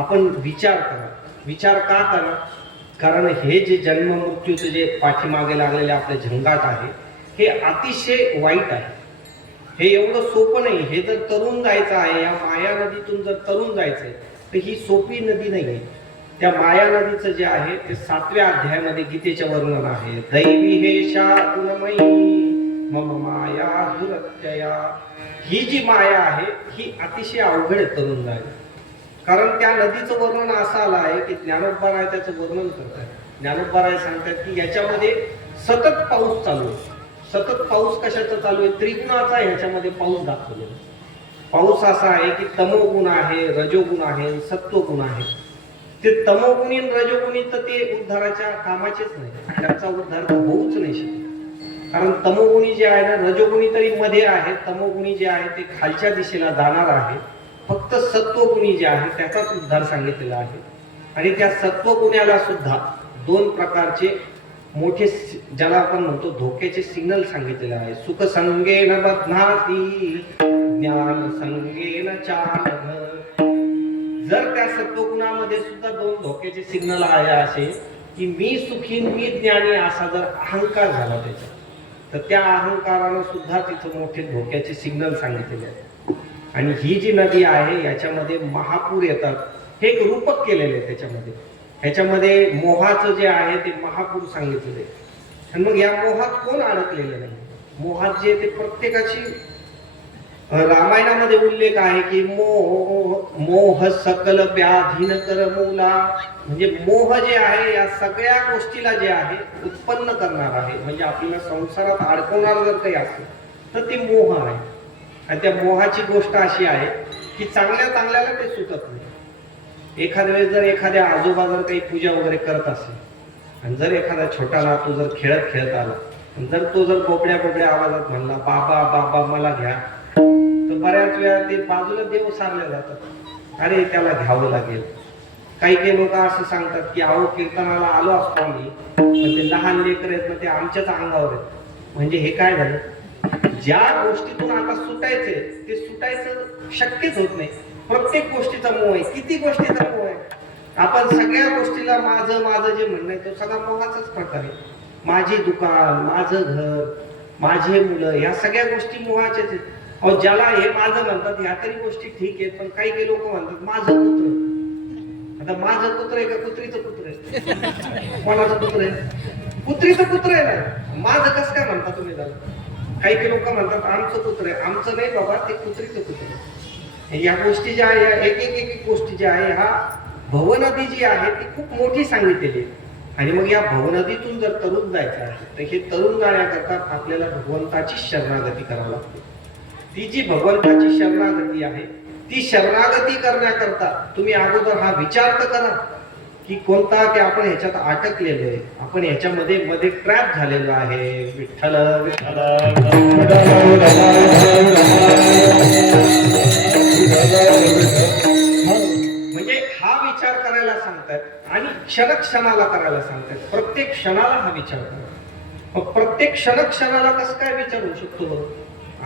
आपण विचार करा. विचार का करा? कारण हे जे जन्म मृत्यूचे जे पाठीमागे लागलेले आपले झंगाट आहे हे अतिशय वाईट आहे. हे एवढं सोपं नाही. हे जर तरुण जायचं आहे, या माया नदीतून जर तरुण जायचंय तर ही सोपी नदी नाही आहे. त्या माया नदीचं जे आहे ते 7व्या अध्यायामध्ये गीतेचे वर्णन आहे. दैवी हेषा गुणमयी मम माया दुरत्यया. ही जी माया आहे ही अतिशय अवघड आहे तरुण जायला. कारण त्या नदीचं वर्णन असं आलं आहे की ज्ञानोबाराय त्याचं वर्णन करतात. ज्ञानोबाराय सांगतात की याच्यामध्ये सतत पाऊस चालू आहे. सतत पाऊस कशाचा चालू आहे? त्रिगुणाचा ह्याच्यामध्ये पाऊस दाखवलेला. पाऊस असा आहे की तमोगुण आहे, रजोगुण आहे, सत्वगुण आहे. ते तमोगुणी आणि रजोगुणी तर ते उद्धाराच्या कामाचेच नाही, त्याचा उद्धार तर होऊच नाही शकत. कारण तमोगुणी जे आहे ना, रजोगुणी तरी मध्ये आहे, तमोगुणी जे आहे ते खालच्या दिशेला जाणार आहे. फक्त सत्वगुणी जे आहे त्याचाच उद्धार सांगितलेला आहे. आणि त्या सत्वगुण्याला सुद्धा दोन प्रकारचे मोठे ज्याला आपण म्हणतो धोक्याचे सिग्नल सांगितलेले आहे. सुख संगेन बध्नाती, ज्ञान संगेन चालः. जर त्या सत्वगुणामध्ये सुद्धा दोन धोक्याचे सिग्नल आहे असे की मी सुखी मी ज्ञानी असा जर अहंकार झाला त्याचा, तर त्या अहंकारानं सुद्धा तिथं मोठे धोक्याचे सिग्नल सांगितलेले आहेत. आणि ही जी नदी आहे याच्यामध्ये महापूर येतात, हे एक रूपक केलेले आहे त्याच्यामध्ये. ह्याच्यामध्ये मोहाचं जे आहे ते महापूर सांगितलेले. आणि मग या मोहात कोण अडकलेलं नाही? मोहात जे ते प्रत्येकाची रामायणामध्ये उल्लेख आहे की मोह सकल व्याधीन कर मूला. म्हणजे मोह जे आहे या सगळ्या गोष्टीला जे आहे उत्पन्न करणार आहे. म्हणजे आपल्याला संसारात अडकवणार जर काही असेल तर ते मोह आहे. आणि त्या मोहाची गोष्ट अशी आहे की चांगल्या चांगल्याला ते सुटत नाही. एखाद्या वेळेस जर एखाद्या आजोबा जर काही पूजा वगैरे करत असेल आणि जर एखादा छोटा नातू जर खेळत खेळत आला, जर तो जर बोबड्या आवाजात म्हणला बाबा बाबा मला घ्या, तर बऱ्याच वेळा ते बाजूला देव सारले जातात. अरे त्याला घ्यावं लागेल. काही लोक असं सांगतात की अहो कीर्तनाला आलो असतो आम्ही, पण ते लहान लेकर आहेत ना ते आमच्याच अंगावर आहेत. म्हणजे हे काय झालं, ज्या गोष्टीतून आता सुटायचंय ते सुटायचं शक्यच होत नाही. प्रत्येक गोष्टीचा मोह आहे. किती गोष्टीचा मोह आहे. आपण सगळ्या गोष्टीला माझं माझं जे म्हणणं आहे तो सगळा मोहाचाच प्रकार आहे. माझी दुकान, माझं घर, माझे मुलं, या सगळ्या गोष्टी मोहाच्याच आहेत. अहो ज्याला हे माझं म्हणतात ह्या तरी गोष्टी ठीक आहेत, पण काही लोक म्हणतात माझं पुत्र. आता माझं पुत्र आहे का कुत्रीचं पुत्र आहे? कोणाचं पुत्र आहे? कुत्रीचं पुत्र आहे ना. माझं कसं काय म्हणता तुम्ही त्याला? काही लोक म्हणतात आमचं पुत्र आहे. आमचं नाही बाबा, ते कुत्रीचं पुत्र आहे. या गोष्टी ज्या आहे, एक गोष्टी ज्या आहे, हा भवनदी जी आहे ती खूप मोठी सांगितलेली आहे. आणि मग या भवनदीतून जर तरुण जायचं आहे तर हे तरुण जाण्याकरता आपल्याला भगवंताची शरणागती करावी लागते. ती जी भगवंताची शरणागती आहे ती शरणागती करण्याकरता तुम्ही अगोदर हा विचार तर करा की कोणता की आपण ह्याच्यात अटकलेलो आहे, आपण ह्याच्यामध्ये मध्ये ट्रॅप झालेलो आहे. विठ्ठल विठ्ठल म्हणजे हा विचार करायला सांगतात आणि क्षणाला करायला सांगतात. प्रत्येक क्षणाला हा विचार करा. मग प्रत्येक क्षणाला कसं काय विचार होऊ शकतो?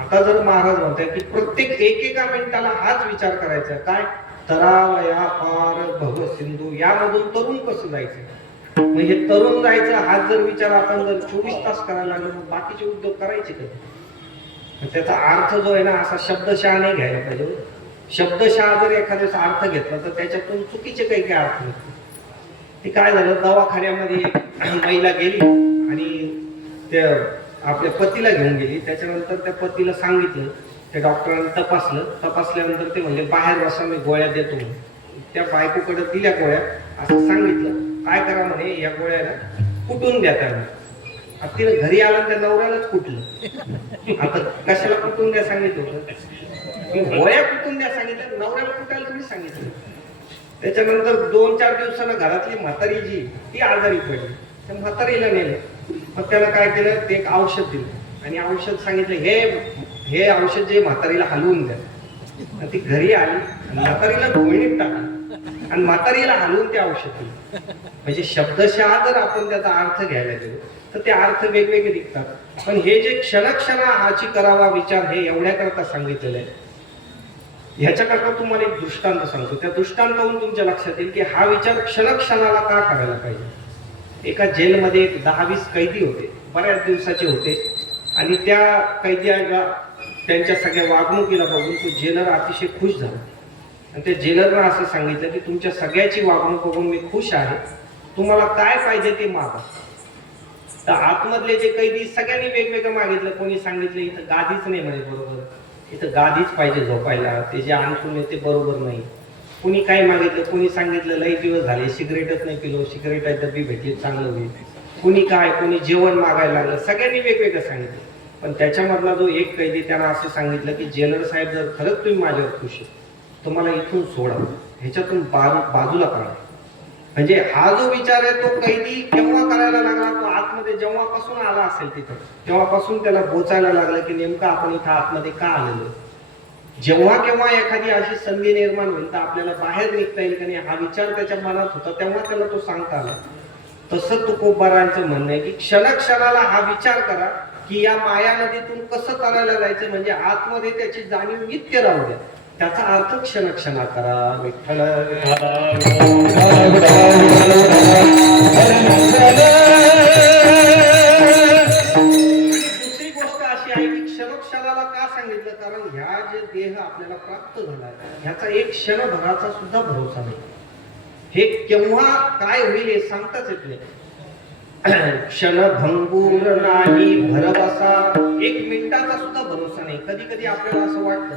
आता जर महाराज म्हणतात की प्रत्येक एकेका मिनिटाला हाच विचार करायचा. काय? तरावया पार भव सिंधू, यामधून तरुण कसं जायचं? मग हे तरुण जायचं हाच जर विचार आपण जर 24 तास करायला लागलो, मग बाकीचे उद्योग करायचे कधी? त्याचा अर्थ जो आहे ना असा शब्दशः नाही घ्यायला पाहिजे. शब्दशः जर एखाद्याचा अर्थ घेतला तर त्याच्यातून चुकीचे काही अर्थ निघतो. ते काय झालं, दवाखान्यामध्ये महिला गेली आणि त्या आपल्या पतीला घेऊन गेली. त्याच्यानंतर त्या पतीला सांगितलं, त्या डॉक्टरांनी तपासल्यानंतर ते म्हणले बाहेर बसा, मी गोळ्या देतो. त्या बायकोकडे दिल्या गोळ्या, असं सांगितलं. काय करा म्हणे, या गोळ्याला कुटून द्या त्यांना. आता तिने घरी आला त्या नवऱ्यालाच कुटलं. आता कशाला कुटून द्या सांगितलं होतं? गोळ्या कुटून द्या सांगितलं, नवऱ्याला कुटायला तुम्ही सांगितलं. त्याच्यानंतर 2-4 दिवसानं घरातली म्हातारी जी ती आजारी पडली. त्या म्हातारीला नेलं. मग त्याला काय केलं, ते एक औषध दिलं आणि औषध सांगितलं हे औषध जे म्हातारीला हलवून द्या. आणि ती घरी आली आणि म्हातारीला घोळणीत टाकली आणि म्हातारीला हलवून ते औषध दिलं. म्हणजे शब्दशः जर आपण त्याचा अर्थ घ्यायला गेलो तर ते अर्थ वेगवेगळे दिसतात. पण हे जे क्षणाची करावा विचार हे एवढ्याकरता सांगितलेलं आहे. ह्याच्याकरता तुम्हाला एक दृष्टांत सांगतो. त्या दृष्टांतावरून तुमच्या लक्षात येईल की हा विचार क्षणाला का करायला पाहिजे. एका जेलमध्ये एक 10-20 कैदी होते, बऱ्याच दिवसाचे होते. आणि त्या कैद्याला त्यांच्या सगळ्या वागणुकीला बघून तो जेलर अतिशय खुश झाला. आणि त्या जेलरनं असं सांगितलं की तुमच्या सगळ्याची वागणूक बघून मी खुश आहे, तुम्हाला काय पाहिजे ते मागा. तर आतमधले जे कैदी सगळ्यांनी वेगवेगळं मागितलं. कोणी सांगितलं इथं गादीच नाही म्हणे बरोबर, इथं गादीच पाहिजे झोपायला, ते जे आणखून ते बरोबर नाही. कोणी काय मागितलं, कोणी सांगितलं लई दिवस झाले सिगरेटच नाही पिलो, सिगरेट डब्बी भेटली चांगलं होईल. कोणी जेवण मागायला लागलं. सगळ्यांनी वेगवेगळं सांगितलं. पण त्याच्यामधला जो एक कैदी त्यांना असं सांगितलं की जेलर साहेब जर खरंच तुम्ही माझ्यावर खुश आहे तर मला इथून सोडा, ह्याच्यातून बाजूला काढा. म्हणजे हा जो विचार आहे तो कैदी केव्हा करायला लागला, तो आतमध्ये जेव्हापासून आला असेल तिथं तेव्हापासून त्याला बोचायला लागलं की नेमकं आपण इथं आतमध्ये का आलेलो. जेव्हा केव्हा एखादी अशी संधी निर्माण होईल तर आपल्याला बाहेर निघता येईल का नाही हा विचार त्याच्या मनात होता, तेव्हा त्याला तो सांगता आला. तसं तुकोबारांचं म्हणणं आहे की क्षणाक्षणाला हा विचार करा की या माया नदीतून कसं तरायला जायचं, म्हणजे आतमध्ये त्याची जाणीव नित्य राहू द्या. त्याचा अर्थ क्षणक्षणा करा. विठ्ठल दुसरी गोष्ट अशी आहे की क्षणोक्षणाला का सांगितलं, कारण ह्या जे देह आपल्याला प्राप्त झाला ह्याचा एक क्षणभराचा सुद्धा भरोसा नाही. हे केव्हा काय होईल हे सांगताच येत नाही. क्षणभंगूर नाही भरवसा, एक मिनिटाचा सुद्धा भरोसा नाही. कधी कधी आपल्याला असं वाटतं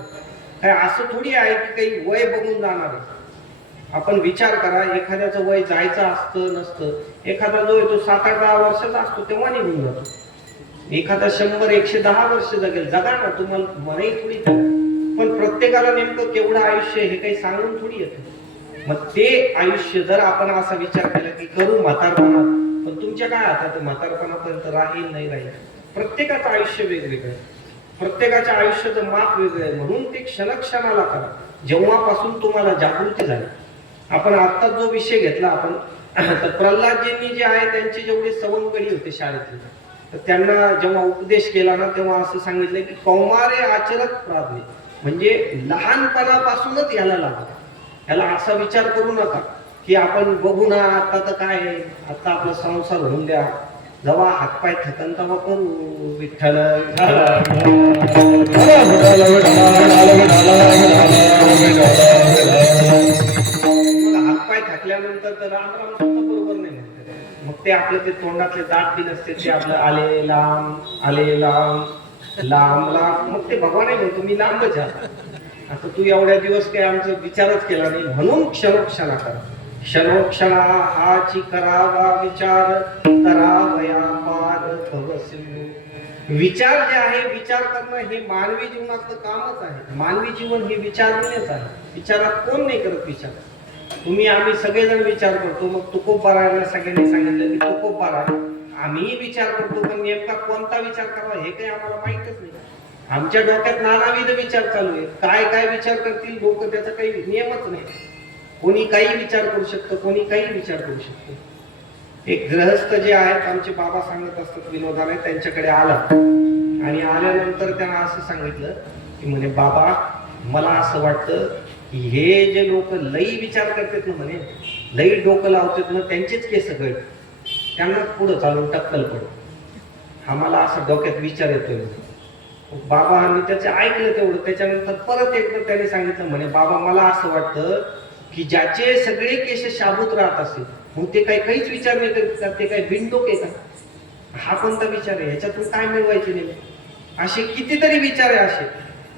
काय असं थोडी आहे की काही वय बघून जाणार आहे. आपण विचार करा, एखाद्याचं वय जायचं असतं नसतं. एखादा जो आहे तो 7-8-10 वर्षाचा असतो तेव्हा निघून जातो. एखादा 100-110 वर्ष जगेल, जगा ना, तुम्हाला मनाई थोडी. पण प्रत्येकाला नेमकं केवढं आयुष्य हे काही सांगून थोडी येतं. मग ते आयुष्य जर आपण असा विचार केला की करू म्हातारपणात, पण तुमच्या काय हातात म्हातारपणापर्यंत राहील नाही राहील. प्रत्येकाचं आयुष्य वेगवेगळं आहे, प्रत्येकाच्या आयुष्याचं माप वेगळं आहे. म्हणून ते क्षणक्षणाला करा जेव्हापासून तुम्हाला जागृती झाली. आपण आत्ताच जो विषय घेतला आपण, तर प्रल्हादजींनी जे आहे त्यांची जेवढी सवंगडी होते शाळेतली, तर त्यांना जेव्हा उपदेश केला ना तेव्हा असं सांगितलं की कौमारे आचरत प्राज्ञे, म्हणजे लहानपणापासूनच याला लागा. याला असा विचार करू नका की आपण बघू ना आता तर काय आहे, आता आपला संसार होऊन द्या, जेव्हा हातपाय थकन तेव्हा करू. विठ्ठल हातपाय थकल्यानंतर तर राम राम सुद्धा बरोबर नाही म्हणते. मग ते आपलं ते तोंडातले दात बी नसते, ते आपलं आले लांब लांब लांब, मग ते भगवान आहे म्हणतो मी लांबच आहे. आता तू एवढ्या दिवस काही आमचा विचारच केला नाही. म्हणून क्षणोक्षणा करा. क्षणोक्षणा हाची करावा विचार, करावया पार भव सिंधू. विचार जे आहे, विचार करणं हे मानवी जीवनातलं कामच आहे. मानवी जीवन हे विचारणीयच आहे. विचारात कोण नाही करत विचार. तुम्ही आम्ही सगळेजण विचार करतो. मग तुकोबारायला सगळ्यांनी सांगितलं की तुकोबाराय आम्ही विचार करतो, पण नेमका कोणता विचार करावा हे काही आम्हाला माहितच नाही. आमच्या डोक्यात नानाविध विचार चालू आहेत. काय काय विचार करतील लोक त्याचा काही नियमच नाही. कोणी काही विचार करू शकतं, कोणी काही विचार करू शकतं. एक गृहस्थ जे आहेत आमचे बाबा सांगत असतात विनोदाने, त्यांच्याकडे आला आणि आल्यानंतर त्यांना असं सांगितलं की म्हणे बाबा मला असं वाटतं की हे जे लोक लई विचार करतात ना, म्हणे लई डोकं लावतात ना, त्यांचेच केस गळ, त्यांना पुढं चालून टक्कल पडत. आम्हाला असं डोक्यात विचार येतोय. बाबांनी त्याचं ऐकलं तेवढं. त्याच्यानंतर परत एकदा त्याने सांगितलं म्हणे बाबा मला असं वाटतं की ज्याचे सगळे केस शाबूत राहत असेल मग ते काहीच विचार नाही करतात, ते काही बिनडोक आहे का? हा कोणता विचार आहे? ह्याच्यातून काय मिळवायचे नाही? असे कितीतरी विचार आहे. असे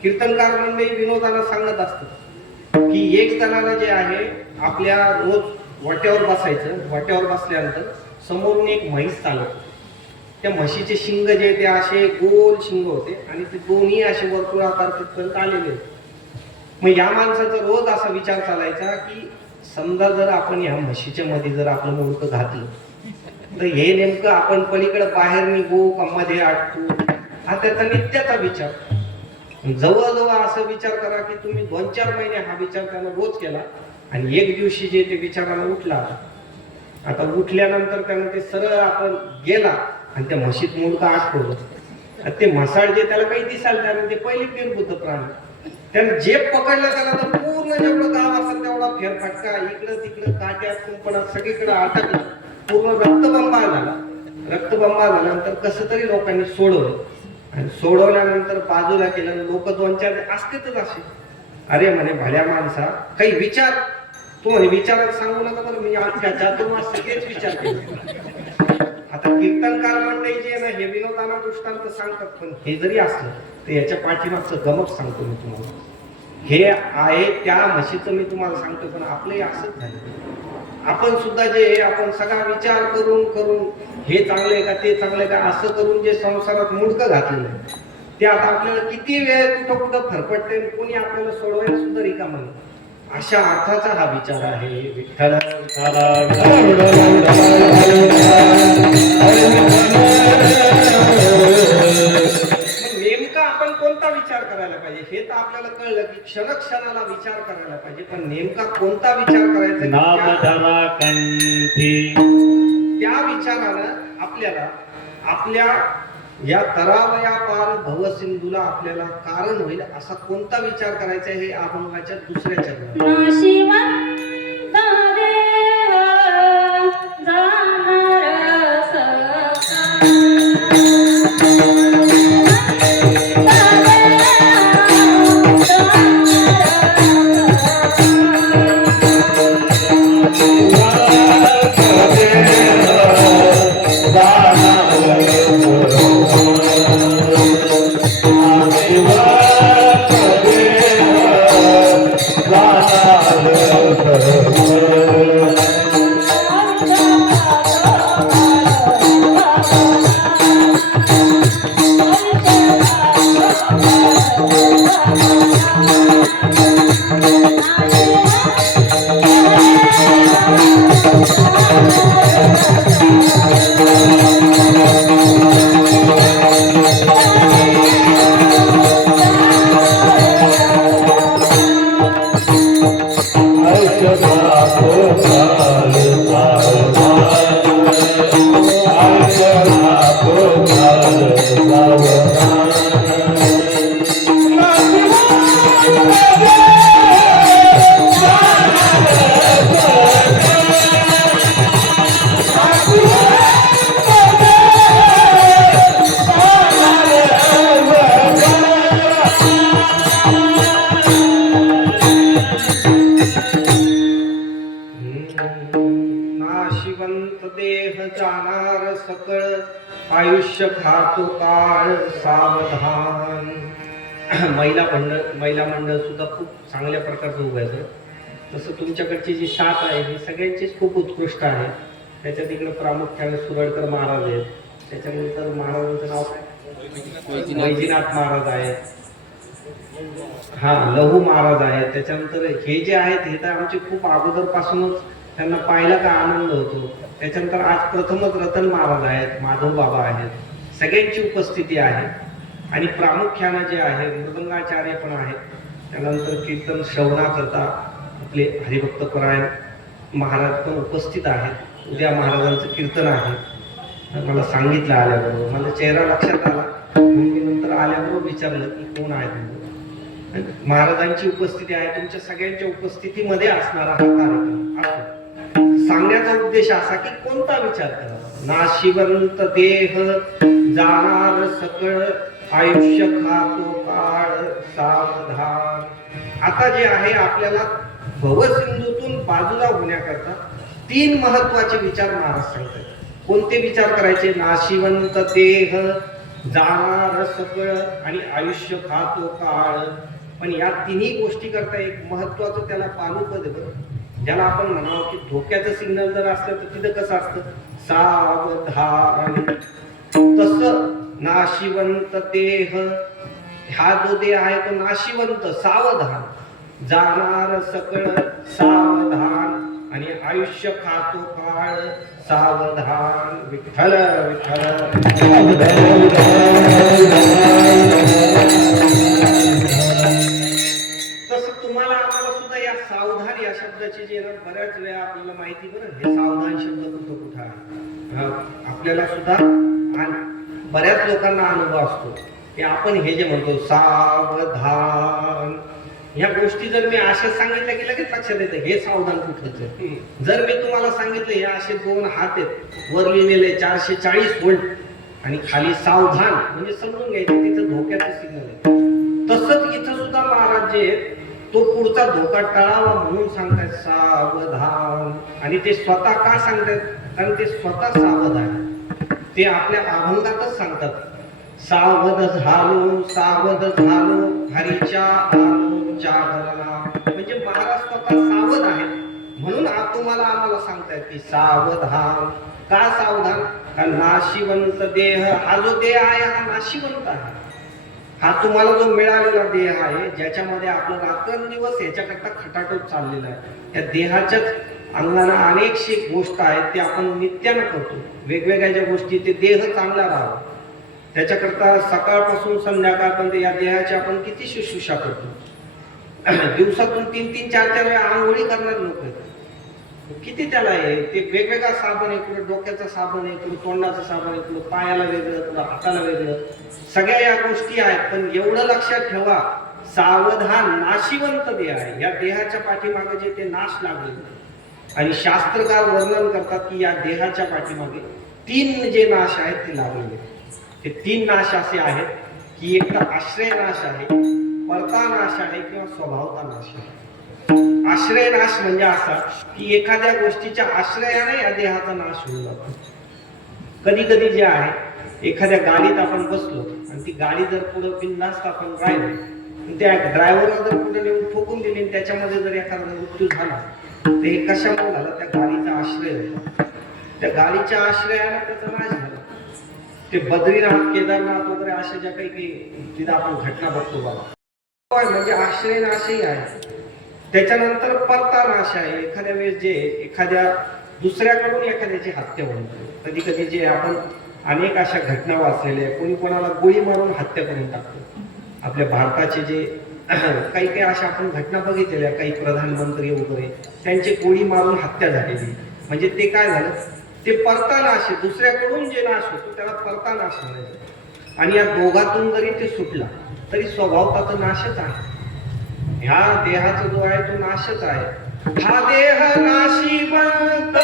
कीर्तनकार मंडळी विनोदाला सांगत असतात की एक जणाला जे आहे आपल्या रोज वाट्यावर बसायचं, वाट्यावर बसल्यानंतर समोरून एक म्हैस चालत. त्या म्हशीचे शिंग जे ते असे गोल शिंग होते आणि ते दोन्ही असे वर्तुळाकार तिथपर्यंत आलेले होते. मग या माणसाचा रोज असा विचार चालायचा की समजा जर आपण या म्हशीच्या मध्ये जर आपलं मुंडकं घातलं तर हे नेमकं आपण पलीकडे बाहेर निघू का मध्ये अटकू, हा त्याचा नित्याचा विचार. जवळजवळ असं विचार करा की तुम्ही 2-4 महिने हा विचार त्यानं रोज केला आणि एक दिवशी जे ते विचाराला उठला. आता उठल्यानंतर त्यानं ते सरळ आपण गेला आणि त्या म्हशीत मुंडकं अटकवलं. ते म्हसाड जे त्याला काही दिसाल त्यानं ते पहिले निर्बुद्ध प्राणी, त्यानं जे पकडलं त्याला तर पूर्ण जेवढं गाव असेल तेवढा फेरफटका इकडं तिकडं काट्यात कुंपणात सगळीकडे अटकला. पूर्ण रक्तबंबाळ झाला. रक्तबंबाळ झाल्यानंतर कसं तरी लोकांनी सोडवलं आणि सोडवल्यानंतर बाजूला केलं. लोक 2-4 असतेच असे, अरे म्हणे भल्या माणसा काही विचार, तू म्हणे विचारात सांगू नका बरं, मी अख्ख्या चातुर्मास सगळेच विचार केले. आता कीर्तनकार मंडळी जे ना हे विनोदाना दृष्टांत सांगतात, पण हे जरी असलं तर याच्या पाठीमागचं गमक सांगतो मी तुम्हाला. हे आहे त्या म्हशीचं मी तुम्हाला सांगतो, पण आपलंही असंच झालं. आपण सुद्धा जे आपण सगळा विचार करून करून हे चांगलंय का ते चांगलंय का असं करून जे संसारात मुंडकं घातलेलं आहे, ते आता आपल्याला किती वेळ कुठं कुठं फरफटते, कोणी आपल्याला सोडवायला सुद्धा रिकामा नाही. अशा अर्थाचा हा विचार आहे. विठ्ठल नेमका आपण कोणता विचार करायला पाहिजे हे तर आपल्याला कळलं की क्षणाला विचार करायला पाहिजे, पण नेमका कोणता विचार करायचा नाम धरा कंठी. त्या विचारानं आपल्याला आपल्या या तरावया पार भवसिंधूला आपल्याला कारण होईल असा कोणता विचार करायचा हे अभंगाच्या दुसऱ्या चरणात. नाशिवंत देह जाणार सकळ, आयुष्य खातो काळ सावधान. महिला मंडळ सुद्धा खूप चांगल्या प्रकारचं उभं आहे. तसं तुमच्याकडची जी साथ आहे ही सगळ्यांचीच खूप उत्कृष्ट आहे. त्याच्यात इकडे प्रामुख्याने सुरडकर महाराज आहेत, त्याच्यानंतर महाराजांचं नाव काय, वैजनाथ महाराज आहेत, हा लहू महाराज आहेत. त्याच्यानंतर हे जे आहेत हे तर आमचे खूप अगोदरपासूनच त्यांना पाहिला का आनंद होतो. त्याच्यानंतर आज प्रथमच रतन महाराज आहेत, माधव बाबा आहेत, सगळ्यांची उपस्थिती आहे. आणि प्रामुख्यानं जे आहे मृदंगाचार्य पण आहेत. त्यानंतर कीर्तन श्रवणा करता आपले हरिभक्तपरायण महाराज पण उपस्थित आहेत. उद्या महाराजांचं कीर्तन आहे. मला सांगितलं आल्याबरोबर, माझा चेहरा लक्षात आला, मी नंतर आल्याबरोबर विचारलं की कोण आहे तुम्ही. महाराजांची उपस्थिती आहे, तुमच्या सगळ्यांच्या उपस्थितीमध्ये असणारा हा कार्यक्रम असतो. सांगण्याचा उद्देश असा की कोणता विचार करा. नाशिवंत देह जाणार सकळ, आयुष्य खातो काळ सावधान. आता जे आहे आपल्याला भवसिंधूतून बाजूला होण्याकरता 3 महत्वाचे विचार महाराज सांगतात. कोणते विचार करायचे? नाशिवंत देह जाणार सकळ आणि आयुष्य खातो काळ. पण या तिन्ही गोष्टी करता एक महत्वाचं त्याला पानुपद आहे बरं, ज्याला आपण म्हणावं की धोक्याचं सिग्नल जर असलं तर तिथं कसं असतं, सावधान. तसं नाशिवंत देह, हा जो देह आहे तो नाशिवंत सावधान, जाणार सकळ सावधान आणि आयुष्य खातो काळ सावधान. विठ्ठल विठ्ठल. तसं तुम्हाला आम्हाला सुद्धा या सावधान या शब्दाची जे बऱ्याच वेळा आपल्याला माहिती, बरं हे सावधान शब्द कुठं आहे आपल्याला सुद्धा बऱ्याच लोकांना अनुभव असतो की आपण हे जे म्हणतो सावधान, ह्या गोष्टी जर मी अशाच सांगितल्या की लगेच लक्षात येतं हे सावधान कुठलंच आहे. जर मी तुम्हाला सांगितलं हे असे 2 हात आहेत, वर लिहिलेले 440 व्होल्ट आणि खाली सावधान, म्हणजे समजून घ्यायचं तिथं धोक्याचं सिग्नल आहे. तसंच इथं सुद्धा महाराज जे आहेत तो पुढचा धोका टळावा म्हणून सांगतात सावधान. आणि ते स्वतः का सांगतात? कारण ते स्वतः सावध आहे. ते आपल्या अभंगातच सांगतात, सावध झालो हरीच्या आलो जागरला. म्हणजे महाराज स्वतः सावध आहेत म्हणून तो तुम्हाला आम्हाला सांगतायत की सावधान. का सावधान? का नाशिवंत देह, हा जो देह आहे हा नाशिवंत आहे. हा तुम्हाला जो मिळालेला देह आहे, ज्याच्यामध्ये आपलं रात्रंदिवस याच्याकरता खटाटोप चाललेला आहे, त्या देहाच्याच अंगाला अनेकशी गोष्ट आहेत ते आपण नित्यानं करतो. वेगवेगळ्या ज्या गोष्टी, ते देह चांगला राहावा त्याच्याकरता सकाळपासून संध्याकाळपर्यंत या देहाची आपण किती शुश्रूषा करतो. दिवसातून 3-3, 4-4 वेळा आंघोळी करणार लोक आहेत. किती त्याला आहे ते वेगवेगळा साबण आहे, कुठं डोक्याचा साबण आहे, कुठं तोंडाचं साबण आहे, कुठं पायाला वेगळं, कुठं हाताला वेगळं, सगळ्या या गोष्टी आहेत. पण एवढं लक्षात ठेवा, सावधान नाशिवंत देह आहे. या देहाच्या पाठीमागे जे ते नाश लागले आणि शास्त्रकार वर्णन करतात की या देहाच्या पाठीमागे 3 जे नाश आहेत ते लागलेले. ते 3 नाश असे आहेत की एक तर आश्रय नाश आहे, परता नाश आहे किंवा स्वभावता नाश आहे. आश्रय नाश म्हणजे असा की एखाद्या गोष्टीच्या आश्रयाने या देहाचा नाश होऊन जातो. कधी कधी जे आहे, एखाद्या गाडीत आपण बसलो आणि ती गाडी जर पुढे बिनधास्त आपण राहिलो, त्या ड्रायव्हरला जर पुढे नेऊन ठोकून दिली आणि त्याच्यामध्ये जर एखादा मृत्यू झाला, तर हे कशामुळे झालं? त्या गाडीचा आश्रय होता. त्या गाडीच्या आश्रयाने त्याचा नाश झाला. ते बद्रीनाथ, केदारनाथ वगैरे अशा ज्या काही तिथं आपण घटना बघतो बघा, म्हणजे आश्रय नाशही आहे. त्याच्यानंतर परता नाश आहे. एखाद्या वेळेस जे एखाद्या दुसऱ्याकडून एखाद्याची हत्या होते. कधी कधी जे आपण अनेक अशा घटना वाचलेल्या, कोणी कोणाला गोळी मारून हत्या करून टाकतो. आपल्या भारताचे जे काही काही अशा आपण घटना बघितलेल्या, काही प्रधानमंत्री वगैरे त्यांची गोळी मारून हत्या झालेली. म्हणजे ते काय झालं? ते परता नाश आहे. दुसऱ्याकडून जे नाश होतो त्याला परता नाश म्हणायचं. आणि या दोघातून जरी ते सुटला तरी स्वभावता तर नाशच आहे. ह्या देहाचा जो आहे तो नाशच आहे. हा देह नाशिवंत,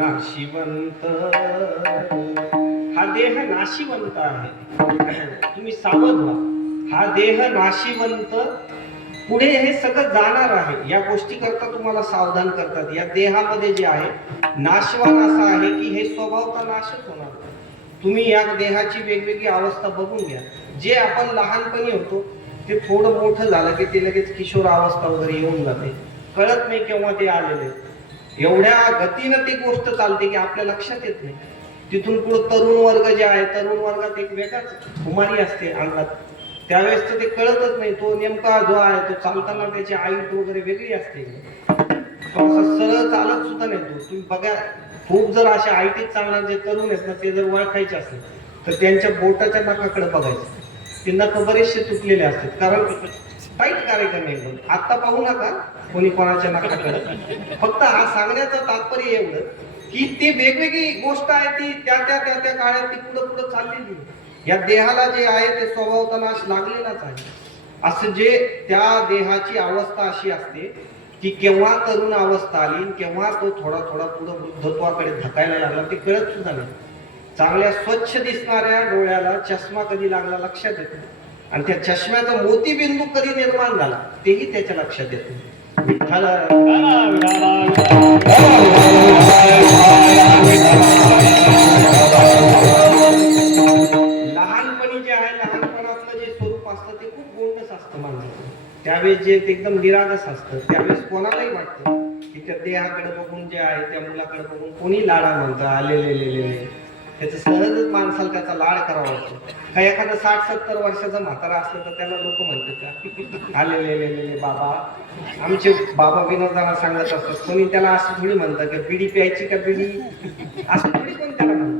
नाशिवंत, हा देह नाशिवंत आहे. तुम्ही सावध व्हा. हा देह नाशिवंत, पुढे हे सगळं जाणार आहे. या गोष्टी करता तुम्हाला सावधान करतात. या देहामध्ये जे आहे नाशवान असा आहे की हे स्वभावता नाशच होणार. तुम्ही या देहाची वेगवेगळी अवस्था बघून घ्या. जे आपण लहानपणी होतो ते थोडं मोठं झालं की ते लगेच किशोर अवस्था वगैरे येऊन जाते. कळत नाही केव्हा ते आलेले. एवढ्या गतीनं ती गोष्ट चालते की आपल्या लक्षात येत नाही. तिथून पुढे तरुण वर्ग जे आहे, तरुण वर्गात एक वेगळाच खुमारी असते अंगात. त्यावेळेस तर ते कळतच नाही. तो नेमका जो आहे तो चालताना त्याची हाईट वगैरे वेगळी असते. तो असं सरळ चालत सुद्धा नाही. तुम्ही बघा, खूप जर अशा आयटीत चालणारे जे तरुण आहेत ना, ते जर ओळखायचे असेल तर त्यांच्या बोटाच्या नखाकडे बघायचं. ते नख बरेचसे तुटलेले असतात. कारण टाईट कार्यक्रम एकदम. आता पाहू नका कोणी कोणाच्या नखाकडे. फक्त हा सांगण्याचं तात्पर्य एवढं की ती वेगवेगळी गोष्ट आहे, ती त्या काळात ती पुढे पुढे चाललेली. या देहाला जे आहे ते स्वभावता नाश लागलेलाच आहे. असं जे त्या देहाची अवस्था अशी असते की केव्हा तरुण अवस्था आली, केव्हा तो थोडा थोडा पुढे वृद्धत्वाकडे धकायला लागला ते कळत सुद्धा नाही. चांगल्या स्वच्छ दिसणाऱ्या डोळ्याला चष्मा कधी लागला लक्षात येतो. आणि त्या चष्म्याचा मोतीबिंदू कधी निर्माण झाला तेही त्याच्या लक्षात येत नाही. विठ्ठल लहानपणी जे आहे, लहानपणातलं जे स्वरूप असतं ते खूप गोंडस असतं माणसाचं. त्यावेळेस जे ते एकदम निरागस असतं, त्यावेळेस कोणालाही वाटतं की त्या देहाकडे बघून जे आहे, त्या मुलाकडे बघून कोणी लाडा म्हणतं आलेले त्याचं सहजच माणसाला त्याचा लाड करावा वाटतो. काही एखादं 60-70 वर्षाचं म्हातारा असलं तर त्याला लोक म्हणतात का आलेले बाबा. आमचे बाबा विनोदाला सांगत असतात, कोणी त्याला असं थोडी म्हणतं की बिडी प्यायची का बिडी, असं थोडी कोण त्याला म्हणतं.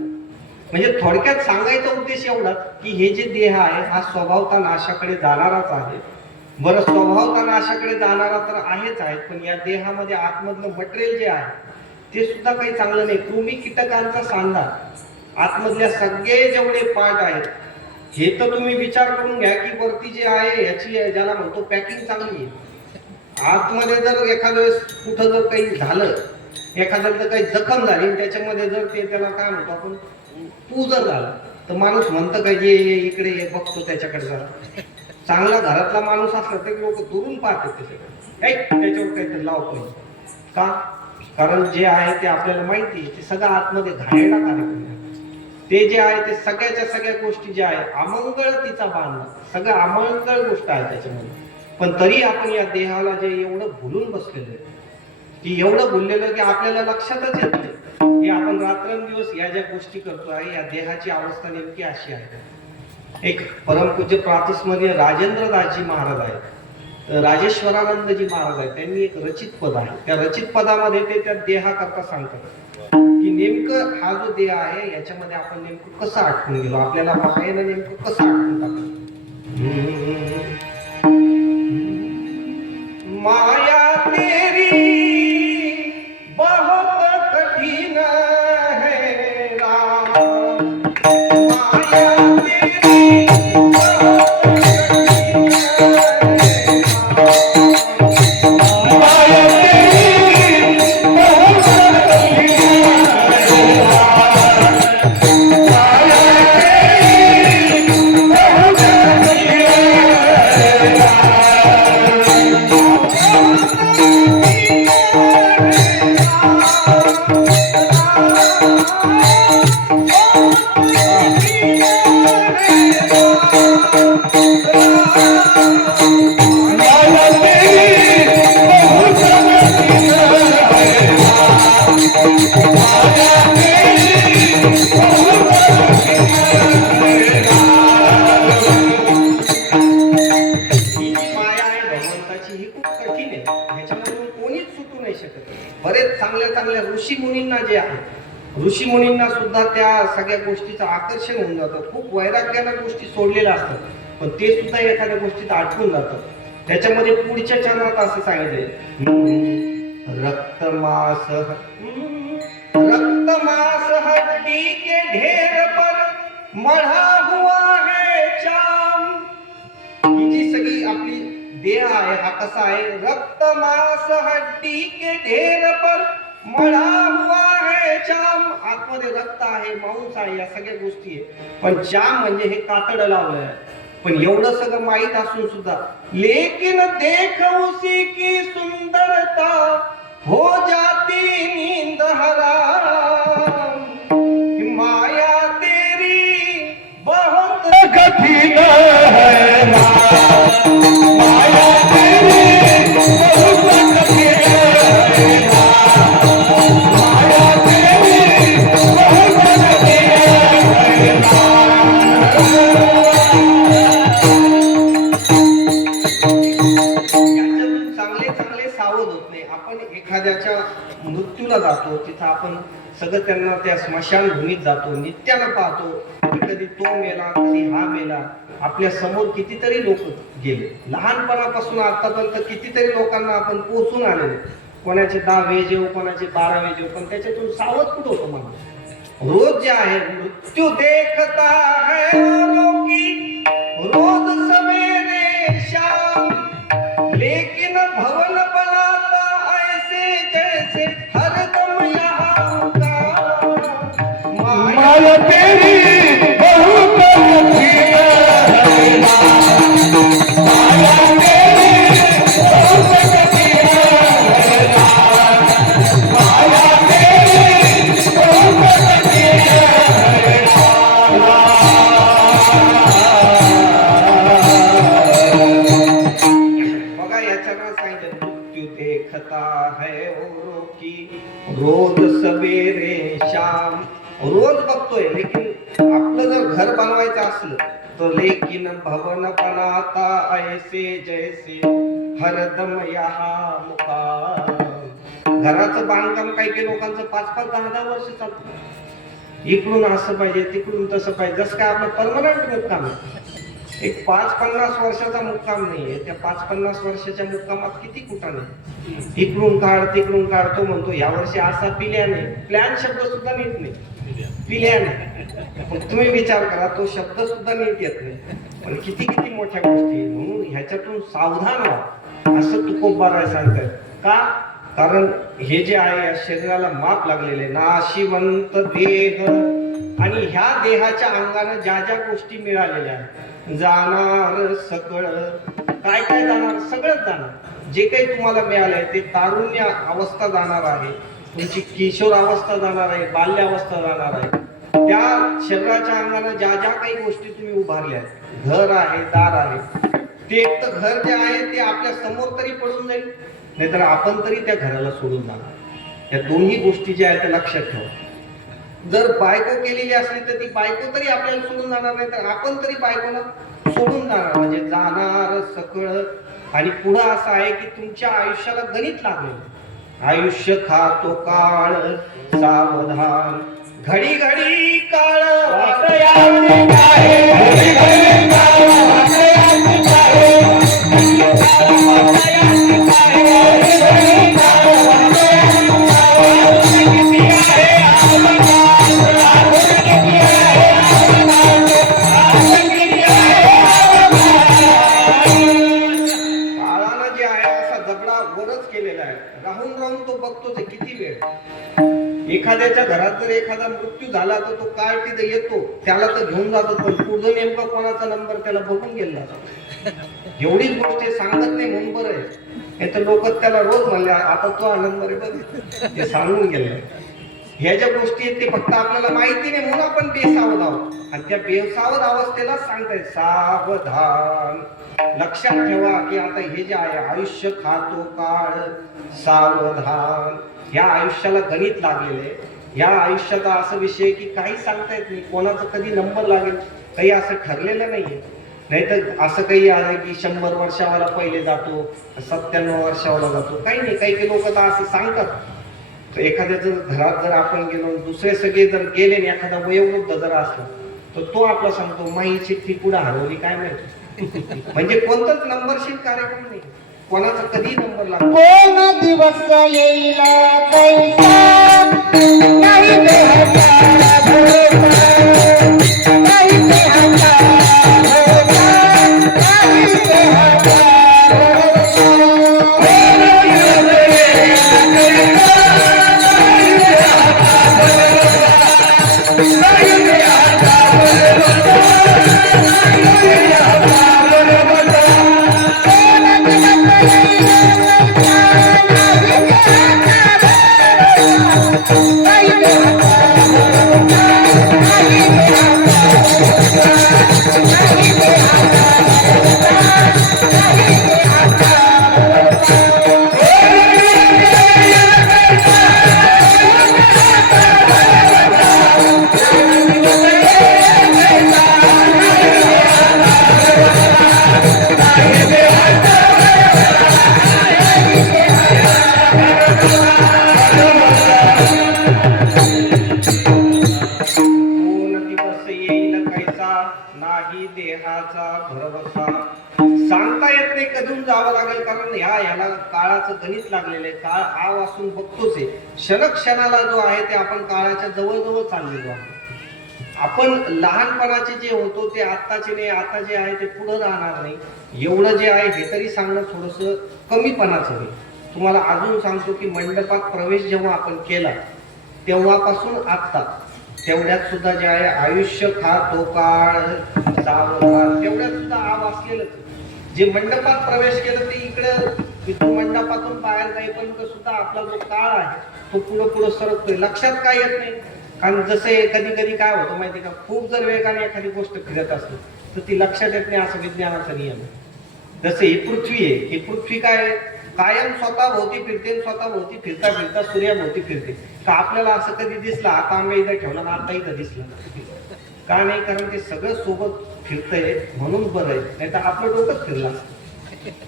म्हणजे थोडक्यात सांगायचा उद्देश एवढाच की हे जे देह आहे हा स्वभावता नाशाकडे जाणाराच आहे. बरं, स्वभावता नाशाकडे जाणारा तर आहेच आहे, पण या देहामध्ये आतमधलं मटेरियल जे आहे ते सुद्धा काही चांगलं नाही. कृमी कीटकांचा सांधा, आतमधल्या सगळे जेवढे पार्ट आहेत हे तर तुम्ही विचार करून घ्या की वरती जे आहे याची ज्याला म्हणतो पॅकिंग चांगली आहे. आतमध्ये जर एखाद्या वेळेस कुठं जर काही झालं, एखाद्याला जर काही जखम झाली त्याच्यामध्ये जर ते त्याला काय म्हणतो आपण पू जर झालं तर माणूस म्हणतं का ये इकडे ये, बघतो त्याच्याकडे जरा. चांगला घरातला माणूस असला तरी लोक दुरून पाहतात त्याच्याकडे, त्याच्यावर काहीतरी लावतो का, कारण जे आहे ते आपल्याला माहिती आहे ते सगळं आतमध्ये घाणेरडा कार्यक्रम आहे. ते जे आहे ते सगळ्याच्या सगळ्या गोष्टी ज्या आहे अमंगळ तिचा बांधला, सगळं अमंगळ गोष्ट आहे त्याच्यामध्ये. पण तरी आपण या देहाला जे एवढं भुलून बसलेलं आहे की एवढं भुललेलं की आपल्याला लक्षातच येत नाही की आपण रात्रंदिवस या ज्या गोष्टी करतो आहे या देहाची अवस्था नेमकी अशी आहे. एक परमपूज्य प्रातस्मरणीय राजेंद्रदासजी महाराज आहेत, राजेश्वरानंदजी महाराज आहेत, त्यांनी एक रचित पद आहे. त्या रचित पदामध्ये ते त्या देहाकरता सांगतात की नेमकं हा जो देह आहे याच्यामध्ये आपण नेमकं कसं आटकून गेलो, आपल्याला मायेनं नेमकं कसं आटकून टाकलं. माया तेरी बहुत कठिन है राम, माया तेरी बहुत कठिन है राम, माया तेरी बहुत कठिन है राम, माया तेरी बहुत कठिन है राम. बरेच चांगल्या ऋषी मुनींना जे आहे, ऋषी मुनींना सुद्धा त्या सगळ्या गोष्टीचं आकर्षण होऊन जातं. खूप वैराग्याला गोष्टी सोडलेल्या असतात, पण ते सुद्धा एखाद्या गोष्टीत अडकून जातात. त्याच्यामध्ये पुढच्या चरणात असं सांगितलंय, रक्तमास हड्डी के ढेर पर मढ़ा हुआ है चाम. ही जी सगळी आपली देह आहे हा कसा आहे, रक्त मांस हड्डी के ढेर पर मढ़ा हुआ है चाम. आतमध्ये रक्त आहे, मांस आहे, या सगळ्या गोष्टी आहे, पण चाम म्हणजे हे कातड लावलंय. पण एवढं सगळं माहित असून सुद्धा लेकिन देख उसी की सुंदरता हो जाती नींद हराम. माया तेरी बहुत कठिन है राम, माया तेरी बहुत कठिन है राम, माया तेरी बहुत कठिन है राम. चांगले सावध होत नाही. आपण एखाद्याच्या मृत्यूला जातो, तिथं आपण सगळं त्यांना त्या स्मशानभूमीत जातो, नित्यानं पाहतो, कधी तो मेला कधी हा मेला. आपल्या समोर कितीतरी लोक गेले, लहानपणापासून आतापर्यंत कितीतरी लोकांना आपण पोचून आलेले. कोणाचे 10 जेव, कोणाचे 12 जेव, पण त्याच्यातून सावध कुठं होतो माणूस. रोज जे आहे मृत्यू देखता है औरों की रोज सवेरे शाम, लेकिन भवन बनाता ऐसे जैसे हरदम यहाँ का. माया तेरी बहुत कठिन है राम. त्यांना सांगितलं मृत्यू देखता है औरों की रोज सवेरे शाम. रोज बघतोय, लेकिन आपलं जर घर बनवायचं असलं तर लेकिन भवन बनाता ऐसे जैसे हरदम यहाँ मुकाम. घराचं बांधकाम काही काही लोकांचं 5-5, 10-10 वर्ष चालतं. इकडून असं पाहिजे, तिकडून तसं पाहिजे, जसं काय आपलं परमनंट मुक्काम आहे. एक 5-50 वर्षाचा मुक्काम नाहीये. त्या 5-50 वर्षाच्या मुक्कामात किती कुठाने इकडून काढ तिकडून काढतो म्हणतो. यावर्षी असा पिल्याने, प्लॅन शब्द सुद्धा नीट नाही, पिल्याने. पण तुम्ही विचार करा, तो शब्द सुद्धा नीट येत नाही. पण किती किती मोठ्या गोष्टी. म्हणून ह्याच्यातून सावधान व्हा असं तुकोबाराय सांगतात. का? कारण हे जे आहे या शरीराला माप लागलेले, नाशिवंत देह, आणि ह्या देहाच्या अंगानं ज्या ज्या गोष्टी मिळालेल्या आहेत, जाणार सकळ. काय काय जाणार? सगळंच जाणार. जे काही तुम्हाला मिळालंय ते तारुण्य अवस्था जाणार आहे, तुमची किशोर अवस्था जाणार आहे, बाल्यावस्था जाणार आहे. त्या शरीराच्या अंगानं ज्या ज्या काही गोष्टी तुम्ही उभारल्या, घर आहे, दार आहे, ते एक तर घर जे आहे ते आपल्या समोर तरी पडून जाईल, नाहीतर आपण तरी त्या घराला सोडून जाणार. या दोन्ही गोष्टी ज्या आहेत त्या लक्षात ठेवा. जर बायको केलेली असली तर ती बायको तरी आपल्याला सोडून जाणार नाही, तर आपण तरी बायकोला सोडून जाणार. म्हणजे जाणार सकळ. आणि पुढं असं आहे की तुमच्या आयुष्याला गणित लागले. आयुष्य खातो काळ सावधान, घडी घडी काळ एखाद्याच्या घरात जर एखादा मृत्यू झाला तर तो काळ तिथे येतो, त्याला तर घेऊन जातो, पण पुढे नेमका कोणाचा नंबर त्याला बघून गेला. एवढीच गोष्ट सांगत नाही म्हणून बरं आहे. हे तर लोक त्याला रोज म्हणले आता तो हा नंबर आहे बघ, ते सांगून गेलं. ह्या ज्या गोष्टी आहेत ते फक्त आपल्याला माहिती नाही म्हणून आपण बेसावध आहोत. आणि त्या बेसावध अवस्थेला सांगतायत सावधान. लक्षात ठेवा की आता हे जे आहे आयुष्य खातो काळ सावधान. या आयुष्याला गणित लागलेले. या आयुष्याचा असं विषय की काही सांगता येत नाही, कोणाचा कधी नंबर लागेल काही असं ठरलेलं नाहीये. नाहीतर असं काही आहे की 100 वर्षावाला पहिले जातो, 97 वर्षावाला जातो, काही नाही. काही काही लोक तर असं सांगतात. एखाद्या घरात जर आपण गेलो, दुसरे सगळे जर गेले आणि एखादा वयोवृद्ध जर असला तर तो आपला सांगतो माई चिठ्ठी पुढे हरवली काय माहिती. म्हणजे कोणताच नंबरशील कार्यक्रम नाही, कोणाचा कधी नंबर लागतो. कोण दिवस येईल कैसा नाही देहाचा भरोसा, नाही देहाचा भरोसा, नाही देहाचा नाही देहाचा भरवसा. सांगता येत नाही कधून जावं लागेल, कारण ह्याला काळाचं गणित लागलेलं आहे. काळ हा वाचून बघतोच आहे. क्षणाला जो आहे ते आपण काळाच्या जवळ चाललेलो आहोत. आपण लहानपणाचे जे होतो ते आत्ताचे नाही, आता जे आहे ते पुढे राहणार नाही. एवढं जे आहे हे तरी सांगणं थोडंसं कमीपणाचं होईल. तुम्हाला अजून सांगतो की मंडपात प्रवेश जेव्हा आपण केला तेव्हापासून आत्ता तेवढ्यात सुद्धा जे आहे आयुष्य खातो काळ सावधान, तेवढ्यात सुद्धा आव असलेलंच. जे मंडपात प्रवेश केलं ते इकडं मंडपातून बाहेर जाईपर्यंत सुद्धा आपला जो काळ आहे तो पुढं सरकतोय. लक्षात काय येत नाही. कारण जसे कधी काय होतं माहिती का, खूप जर वेगाने एखादी गोष्ट फिरत असली तर ती लक्षात येत नाही, असं विज्ञानाचा नियम आहे. जसे ही पृथ्वी आहे, ही पृथ्वी काय आहे? कायम स्वतः भोवती फिरते आणि स्वतः भोवती फिरता फिरता सूर्याभोवती फिरते. का आपल्याला असं कधी दिसलं आता आंबे इथं ठेवलं ना आता इथं दिसलं का नाही? कारण ते सगळं सोबत फिरतंय म्हणून बरं आहे, नाही तर आपलं डोकंच फिरलं असतं.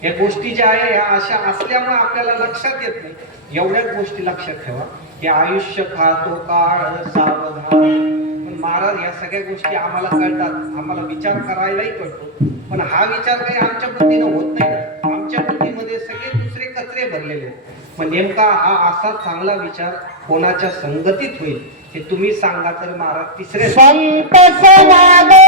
या गोष्टी ज्या आहे ह्या अशा असल्यामुळे आपल्याला लक्षात येत नाही. एवढ्याच गोष्टी लक्षात ठेवा की आयुष्य खातो काळ सावधान. पण महाराज या सगळ्या गोष्टी आम्हाला कळतात, आम्हाला विचार करायलाही कळतो, पण हा विचार काही आमच्या बुद्धीनं होत नाही ना. आमच्या बुद्धीमध्ये सगळे दुसरे कचरे भरलेले आहेत. मग नेमका हा असा चांगला विचार कोणाच्या संगतीत होईल हे तुम्ही सांगा तर महाराज तिसरे संत समागमे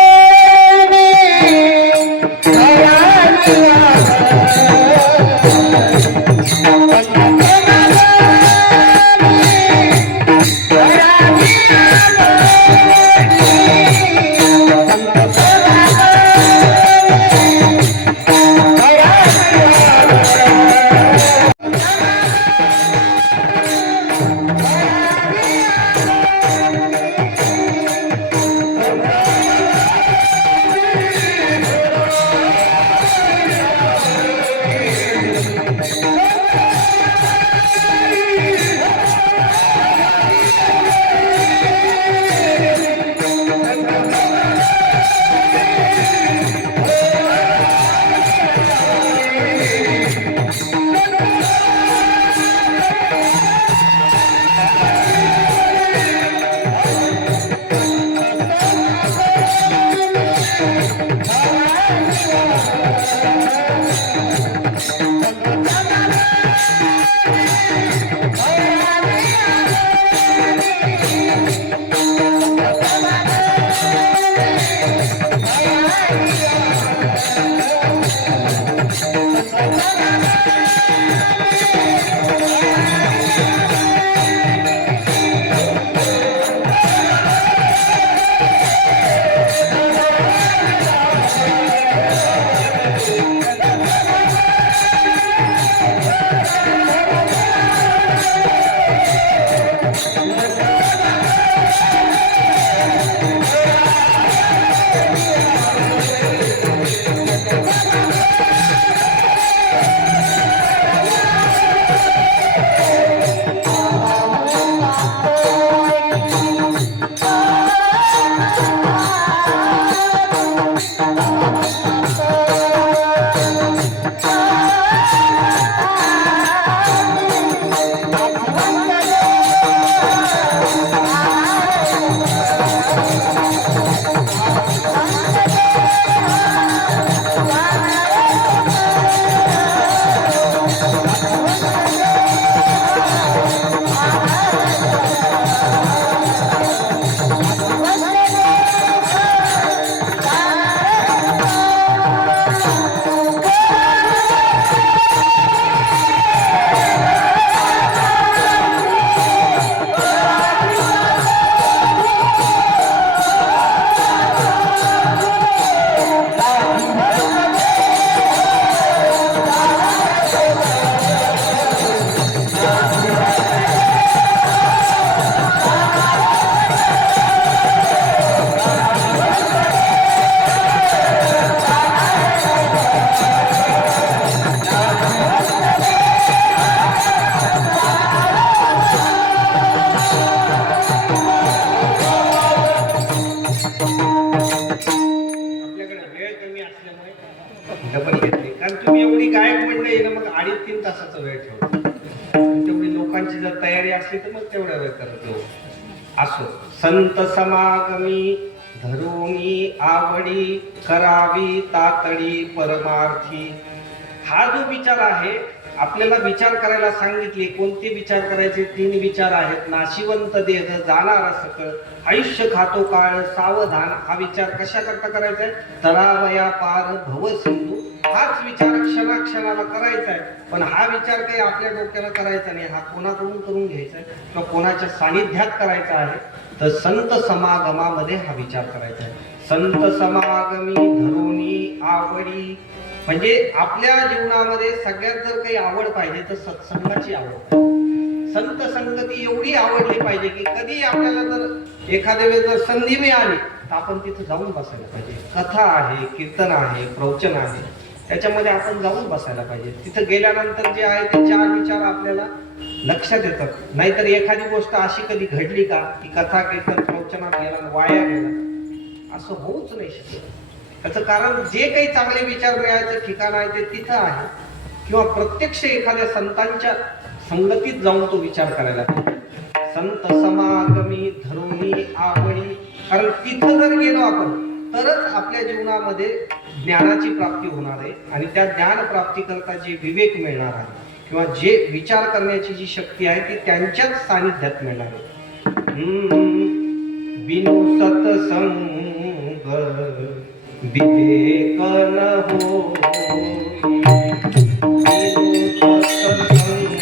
डबल घेतली कारण तुम्ही एवढी गायक मंडळी ना मग 2.5-3 तासाचा वेळ ठेवतो. तेवढी लोकांची जर तयारी असली तर मग तेवढा वेळ करत जाऊ. असो संत समागमी धरूनी आवडी करावी तातडी परमार्थी. हा जो विचार आहे आपल्याला विचार करायला सांगितले. कोणते विचार करायचे? 3 विचार आहेत. नाशिवंत देह जाणारा सकळ आयुष्य खातो काळ सावधान. हा विचार कशा करता करायचा आहे? तरावया पार भव सिंधू. हाच विचार क्षणाक्षणाला करायचा आहे. पण हा विचार काही आपल्या डोक्याला करायचा नाही. हा कोणाकडून करून घ्यायचा आहे किंवा कोणाच्या सानिध्यात करायचा आहे? तर संत समागमामध्ये हा विचार करायचा आहे. संत समागमी धरूनी आवडी म्हणजे आपल्या जीवनामध्ये सगळ्यात जर काही आवड पाहिजे तर सत्संगाची आवड. संत संगती एवढी आवडली पाहिजे की कधी आपल्याला जर एखाद्या वेळेस जर संधी मिळाली तर आपण तिथे जाऊन बसायला पाहिजे. कथा आहे, कीर्तन आहे, प्रवचन आहे. त्याच्यामध्ये आपण जाऊन बसायला पाहिजे. तिथं गेल्यानंतर जे आहे ते चार विचार आपल्याला लक्षात येतात. नाहीतर एखादी गोष्ट अशी कधी घडली का की कथा कीर्तन प्रवचनात गेला वाया गेला असं होऊच नाही शकत. त्याचं कारण जे काही चांगले विचार मिळायचं ठिकाण आहे ते तिथं आहे, किंवा प्रत्यक्ष एखाद्या संतांच्या संगतीत जाऊन तो विचार करायला पाहिजे. संत समागमी धरुणी आवडी, कारण तिथं जर गेलो आपण तरच आपल्या जीवनामध्ये ज्ञानाची प्राप्ती होणार आहे. आणि त्या ज्ञान प्राप्ती करता जे विवेक मिळणार आहे किंवा जे विचार करण्याची जी शक्ती आहे ती त्यांच्याच सानिध्यात मिळणार आहे. बिनु सत्संग विवेक न होई, बिनु सत्संग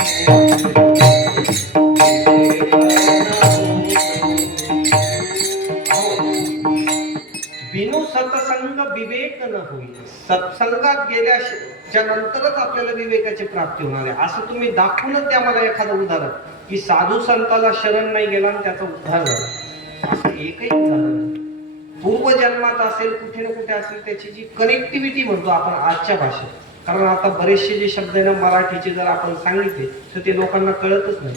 बिनु सत्संग विवेक न होईल. सत्संगात गेल्याच्या नंतरच आपल्याला विवेकाची प्राप्ती होणार आहे. असं तुम्ही दाखवूनच द्या मला एखादं उदाहरण की साधू संताला शरण नाही गेला आणि त्याचा उद्धार झाला. असं एकही उदाहरण नाही. पूर्वजन्मात असेल कुठे ना कुठे असेल त्याची जी कनेक्टिव्हिटी म्हणतो आपण आजच्या भाषेत, कारण आता बरेचसे जे शब्द आहे ना मराठीचे जर आपण सांगितले तर ते लोकांना कळतच नाही.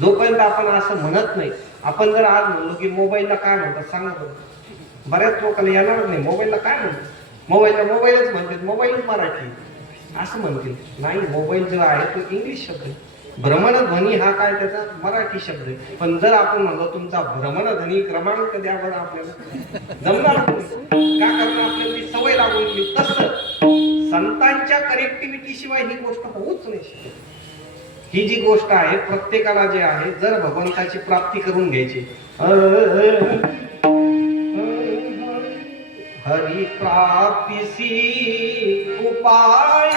जोपर्यंत आपण असं म्हणत नाही, आपण जर आज म्हणलो की मोबाईलला काय म्हणतात सांगा बरं, बऱ्याच लोकांना येणार नाही मोबाईलला काय म्हणतात. मोबाईलच म्हणतात, मोबाईलच मराठी असं म्हणतील. नाही, मोबाईल जो आहे तो इंग्लिश शब्द आहे. भ्रमणध्वनी हा काय त्याचा मराठी शब्द आहे. पण जर आपण म्हणलो तुमचा भ्रमणध्वनी क्रमांक द्या बरं, आपल्याला जमणार नाही. का करणार, आपल्याला ती सवय लागून गेली. तसं संतांच्या कनेक्टिव्हिटी शिवाय ही गोष्ट होऊच नाही शकत. ही जी गोष्ट आहे प्रत्येकाला जे आहे जर भगवंताची प्राप्ती करून घ्यायची, हरि प्राप्तिसी उपाय,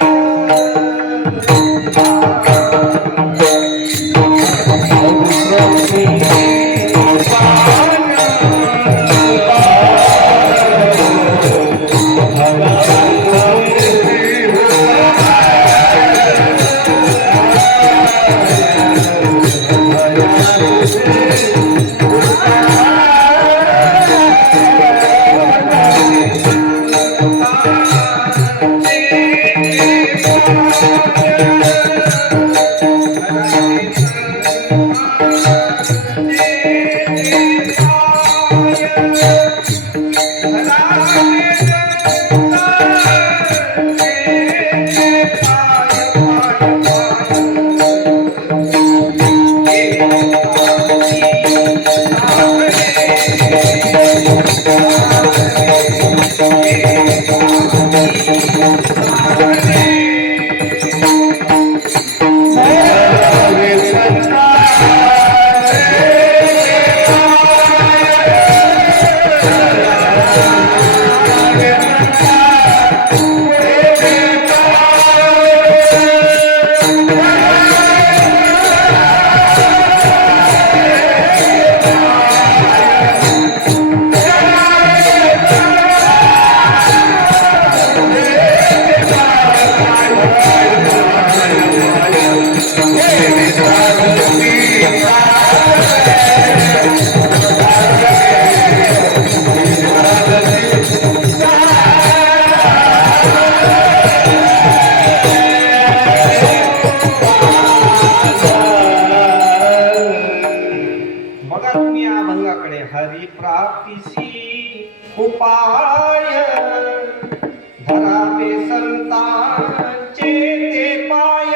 हरी प्राप्तिसी उपाय, धरावे संतांचे ते पाय.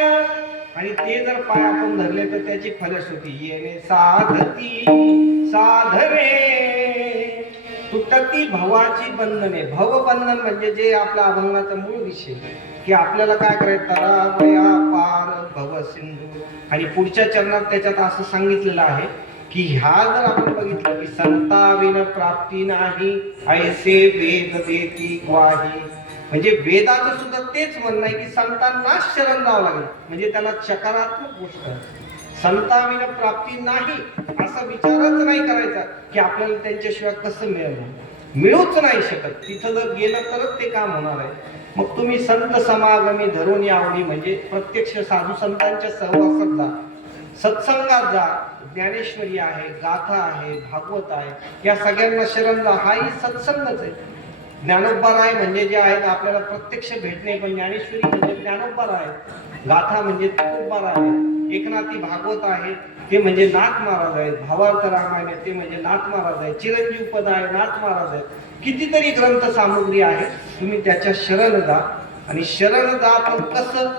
आणि ते जर पाय आपण धरले तर त्याची फलश्रुती येणे साधती साधने, तुटती भवाची बंधने. भवबंधन म्हणजे जे आपला अभंगाचा मूळ विषय की आपल्याला काय करायचं, तरावया पार भव सिंधू. आणि पुढच्या चरणात त्याच्यात असं सांगितलेलं आहे की ह्या जर आपण बघितलं की संताविन प्राप्ती नाही ऐसे वेद देती ग्वाही. म्हणजे वेदाचं सुद्धा तेच म्हणणं आहे की संतांना शरण जावं लागेल. म्हणजे त्याला सकारात्मक गोष्ट आहे. संताविन प्राप्ती नाही असा विचारच नाही करायचा की आपल्याला त्यांच्याशिवाय कसं मिळेल, मिळूच नाही शकत. तिथं जर गेलं तरच ते काम होणार आहे. मग तुम्ही संत समागमी धरून आवडी म्हणजे प्रत्यक्ष साधू संतांच्या सहवासात जा, सत्संगात जा. ज्ञानेश्वरी आहे, गाथा आहे, भागवत आहे, या सगळ्यांना शरण जा. हाही सत्संगच आहे. ज्ञानोबा म्हणजे जे आहेत आपल्याला प्रत्यक्ष भेटणे, पण ज्ञानेश्वरी म्हणजे ज्ञानोबा आहे. गाथा म्हणजे तुकोबा आहे. एकनाथी भागवत आहे ते म्हणजे नाथ महाराज आहेत. भावार्थ रामायण आहे ते म्हणजे नाथ महाराज आहे. चिरंजीव पद आहे नाथ महाराज आहे. कितीतरी ग्रंथ सामुग्री आहे. तुम्ही त्याच्या शरण जा, आणि शरण जा पण कसं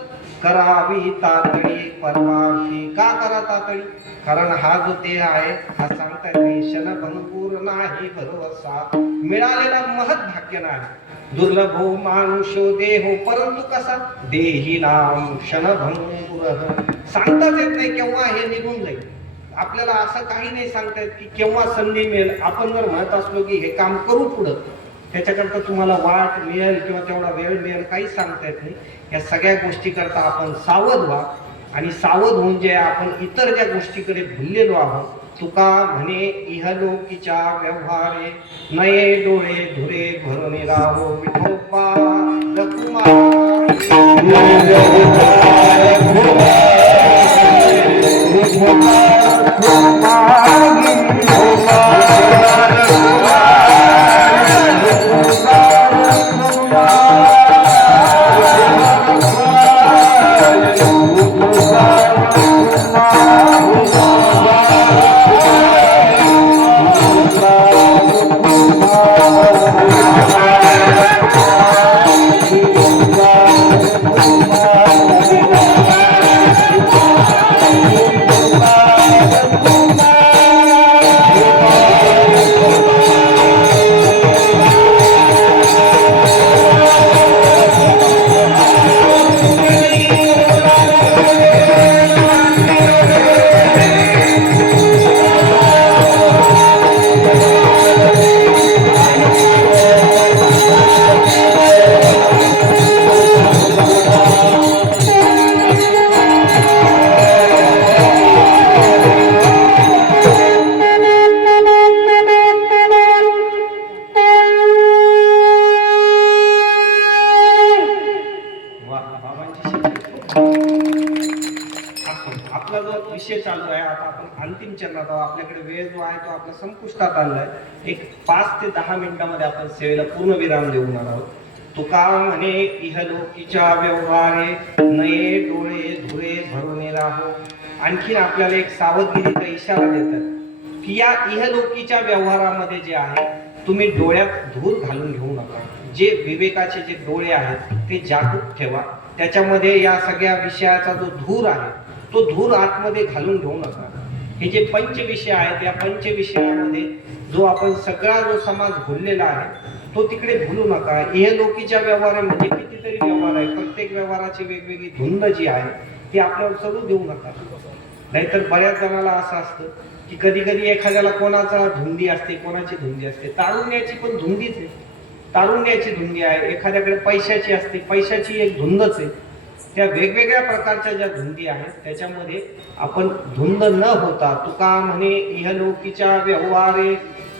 करावी तातडी परमार्थी. का करा तातडी? कारण हा जो देह आहे हा सांगता येते क्षणभंगूर नाही भरवसा. मिळालेला महत् भाग्य नाही. दुर्लभो मानुष्यो देहो परंतु कसा देही नाम क्षणभंगूर. सांगताच येत नाही केव्हा हे निघून जाईल. आपल्याला असं काही नाही सांगता येत की केव्हा संधी मिळेल. आपण जर म्हणत असलो की हे काम करू पुढं, त्याच्याकरता तुम्हाला वाट मिळेल किंवा तेवढा वेळ मिळेल काहीच सांगता येत नाही. या सगळ्या गोष्टी करता आपण सावध व्हा, आणि सावध होऊन जे आपण इतर ज्या गोष्टीकडे भुललेलो आहोत. तुका म्हणे इहलोकीच्या व्यवहारे नये डोळे धुरे भरणे राहो. विठोबा आपला जो विषय चालू आहे, आता आपण अंतिम चरणात आहोत. आपल्याकडे वेळ जो आहे तो आपला संपुष्टात आलाय. एक 5 ते 10 मिनिटांमध्ये आपण सेवेला पूर्ण विराम देऊन आहोत. तुका म्हणे इहलोकीच्या व्यवहारे नये डोळे धुरे भरवणे राहो. आणखीन आपल्याला एक सावधगिरीचा इशारा देतात की या इहलोकीच्या व्यवहारामध्ये जे आहे तुम्ही डोळ्यात धूर घालून घेऊ नका. जे विवेकाचे जे डोळे आहेत ते जागृत ठेवा. त्याच्यामध्ये या सगळ्या विषयाचा जो धूर आहे तो धूर आतमध्ये घालून घेऊ नका. हे जे पंचविषय आहेत या पंचविषयामध्ये जो आपण सगळा जो समाज भुललेला आहे तो तिकडे भुलू नका. इहलोकीच्या व्यवहारामध्ये कितीतरी व्यवहार आहे. प्रत्येक व्यवहाराची वेगवेगळी धुंद जी आहे ती आपल्याला चढू देऊ नका. नाहीतर बऱ्याच जणाला असं असतं की कधी कधी एखाद्याला कोणाचा धुंदी असते, कोणाची धुंदी असते. तारुण्याची पण धुंदीच आहे. तारुण्याची धुंदी आहे. एखाद्याकडे पैशाची असते, पैशाची एक धुंदच आहे. त्या वेगवेगळ्या प्रकारच्या ज्या धुंदी आहेत त्याच्यामध्ये आपण धुंद न होता तुका म्हणे इहलोकीच्या व्यवहारे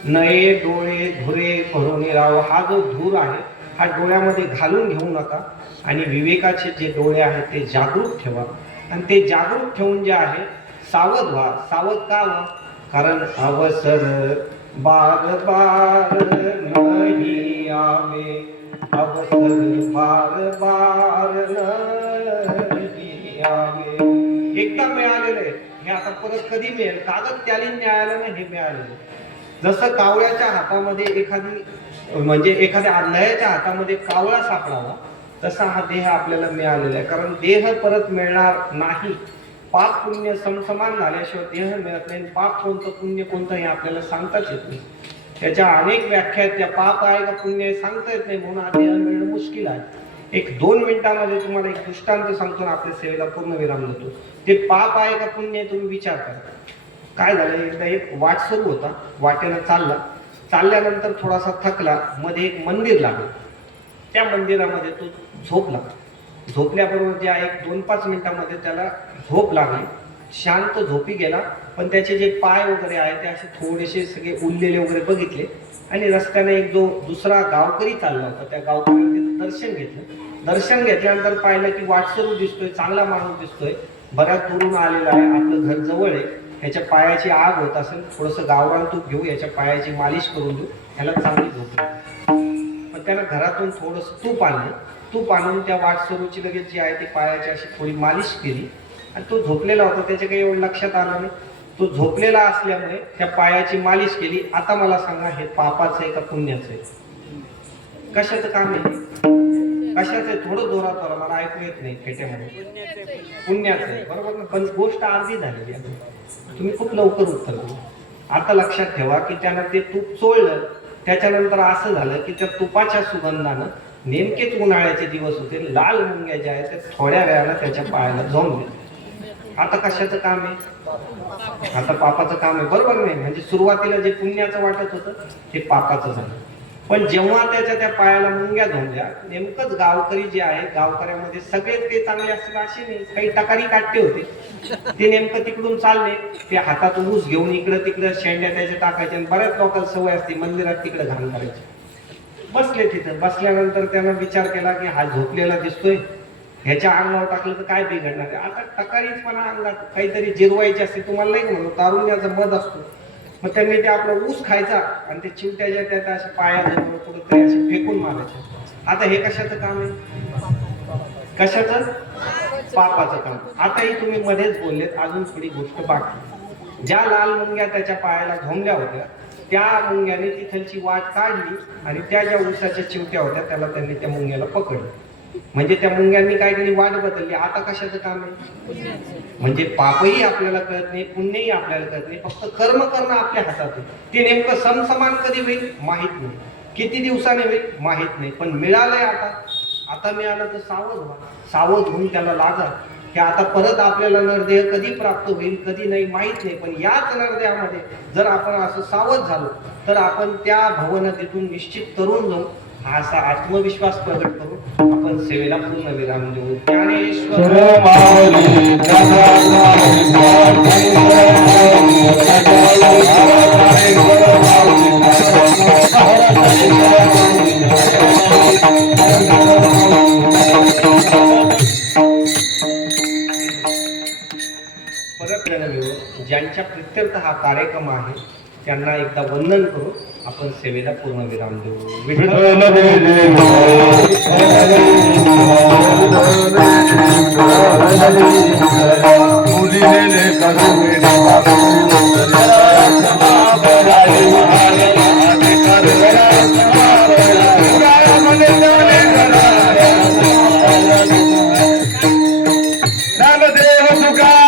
नये डोळे धुरे भरवणे राव. हा जो धूर आहे हा डोळ्यामध्ये घालून घेऊ नका, आणि विवेकाचे जे डोळे आहेत ते जागृत ठेवा. आणि ते जागृत ठेवून जे आहे सावध व्हा. सावध का व्हा? कारण अवसर बार बार नाही आवे. अवसर बार बार नाही आवे. एकदा मिळालेलं आहे हे आता परत कधी मिळेल? कागद त्याने मिळालं हे मिळालेलं. जसं कावळ्याच्या हातामध्ये एखाद्या आंधळ्याच्या हातामध्ये कावळा सापडावा, तसा हा देह आपल्याला मिळालेला आहे. कारण देह परत मिळणार नाही. पाप पुण्य समसमान झाल्याशिवाय देह मिळत नाही. पाप कोणतं पुण्य कोणतं हे आपल्याला सांगताच येत नाही. त्याच्या अनेक व्याख्या आहेत. त्या पाप आहे का पुण्य आहे सांगता येत नाही, म्हणून हा देह मिळणं मुश्किल आहे. 1-2 मिनिटांमध्ये तुम्हाला एक दृष्टांत सांगतो, आपल्या सेवेला पूर्ण विराम देतो. ते पाप आहे का पुण्य आहे तुम्ही विचार करा. काय झालं, एकदा एक वाट सुरू होता, वाटेनं चालल्यानंतर थोडासा थकला, मध्ये एक मंदिर लागलं. त्या मंदिरामध्ये तो झोपला. झोपल्याबरोबर ज्या 1-2-5 मिनिटांमध्ये त्याला झोप लागली, शांत झोपी गेला. पण त्याचे जे पाय वगैरे आहेत ते असे थोडेसे सगळे उरलेले वगैरे बघितले, आणि रस्त्याने एक जो दुसरा गावकरी चालला होता त्या गावकरीने दर्शन घेतलं. दर्शन घेतल्यानंतर पाहिलं की वाटसरू दिसतोय, चांगला माणूस दिसतोय, बऱ्याच दुरून आलेला आहे, आपलं घर जवळ आहे, ह्याच्या पायाची आग होत असेल, थोडंसं गावरान तूप घेऊ, याच्या पायाची मालिश करून देऊ, ह्याला चांगली झोप. पण त्यानं घरातून थोडंसं तूप आणून त्या वाटसरूची लगेच जी आहे ती पायाची अशी थोडी मालिश केली आणि तो झोपलेला होता, त्याच्या काही एवढं लक्षात आलं नाही. तो झोपलेला असल्यामुळे त्या पायाची मालिश केली. आता मला सांगा, हे पापाचं आहे का पुण्याचं आहे? कशाचं काम आहे? कशाचं आहे? थोडं जोरात बोला, मला ऐकू येत नाही खेट्यामध्ये. पुण्याचं आहे, बरोबर ना? पण गोष्ट अर्धी झालेली आहे. तुम्ही खूप लवकर उत्तर दिलं. आता लक्षात ठेवा की त्यानं ते तूप चोळलं, त्याच्यानंतर असं झालं की त्या तुपाच्या सुगंधानं नेमकेच उन्हाळ्याचे दिवस होते, लाल मुंग्या ज्या आहेत त्या थोड्या वेळाला त्याच्या पायाला जमले. आता कशाचं काम आहे? आता पापाचं काम आहे, बरोबर नाही? म्हणजे सुरुवातीला जे पुण्याचं वाटत होतं ते पापाचं झालं. पण जेव्हा त्याच्या त्या पायाला मुंग्या धोंडल्या, नेमकंच गावकरी जे आहे, गावकऱ्यामध्ये सगळेच ते चांगले असतील असे नाही, काही टकारी काटते होते. ते नेमकं तिकडून चालले, ते हातात ऊस घेऊन इकडं तिकडं शेंड्या त्याच्या टाकायच्या आणि बऱ्याच लोकांना सवय असते मंदिरात तिकडे घाण करायची. बसले तिथं. बसल्यानंतर त्यानं विचार केला की हा झोपलेला दिसतोय, ह्याच्या अंगावर टाकलं तर काय बिघडणार आहे? आता टकारीचपणा अंगात काहीतरी जिरवायची असते, तुम्हाला नाही म्हणून तारुण्याचा मध असतो. मग त्यांनी ते आपला ऊस खायचा आणि ते चिवट्या ज्या त्या अशा पायाजवळ कुठंतरी असे फेकून मारायचे. आता हे कशाचं काम आहे? कशाचं? पापाचं काम. आताही तुम्ही मध्येच बोललेत, अजून थोडी गोष्ट बाकी. ज्या लाल मुंग्या त्याच्या पायाला झोंबल्या होत्या, त्या मुंग्याने तिथलची वाट काढली आणि त्या ज्या ऊसाच्या चिवट्या होत्या त्याला त्यांनी त्या मुंग्याला पकडलं. म्हणजे त्या मुंग्यांनी काय केली? वाट बदलली. आता कशाचं काम आहे? म्हणजे पापही आपल्याला कळत नाही, पुण्यही आपल्याला कळत नाही, फक्त कर्म करणं आपल्या हातात आहे. ते नेमकं समसमान कधी होईल माहित नाही, किती दिवसाने होईल माहित नाही, पण मिळालंय आता मिळालं तर सावध व्हा. सावध होऊन त्याला लागा की आता परत आपल्याला नरदेह कधी प्राप्त होईल कधी नाही माहित नाही, पण याच नरदेहामध्ये जर आपण असं सावध झालो तर आपण त्या भवनतेतून निश्चित तरुण जाऊ. हा असा आत्मविश्वास प्रगट करून आपण सेवेला पूर्ण विराम देऊ. ज्ञानेश्वर परत ज्यांच्या प्रित्यर्थ हा कार्यक्रम आहे त्यांना एकदा वंदन करू, आपण सेवेला पूर्ण विराम देऊ. नामदेव तुका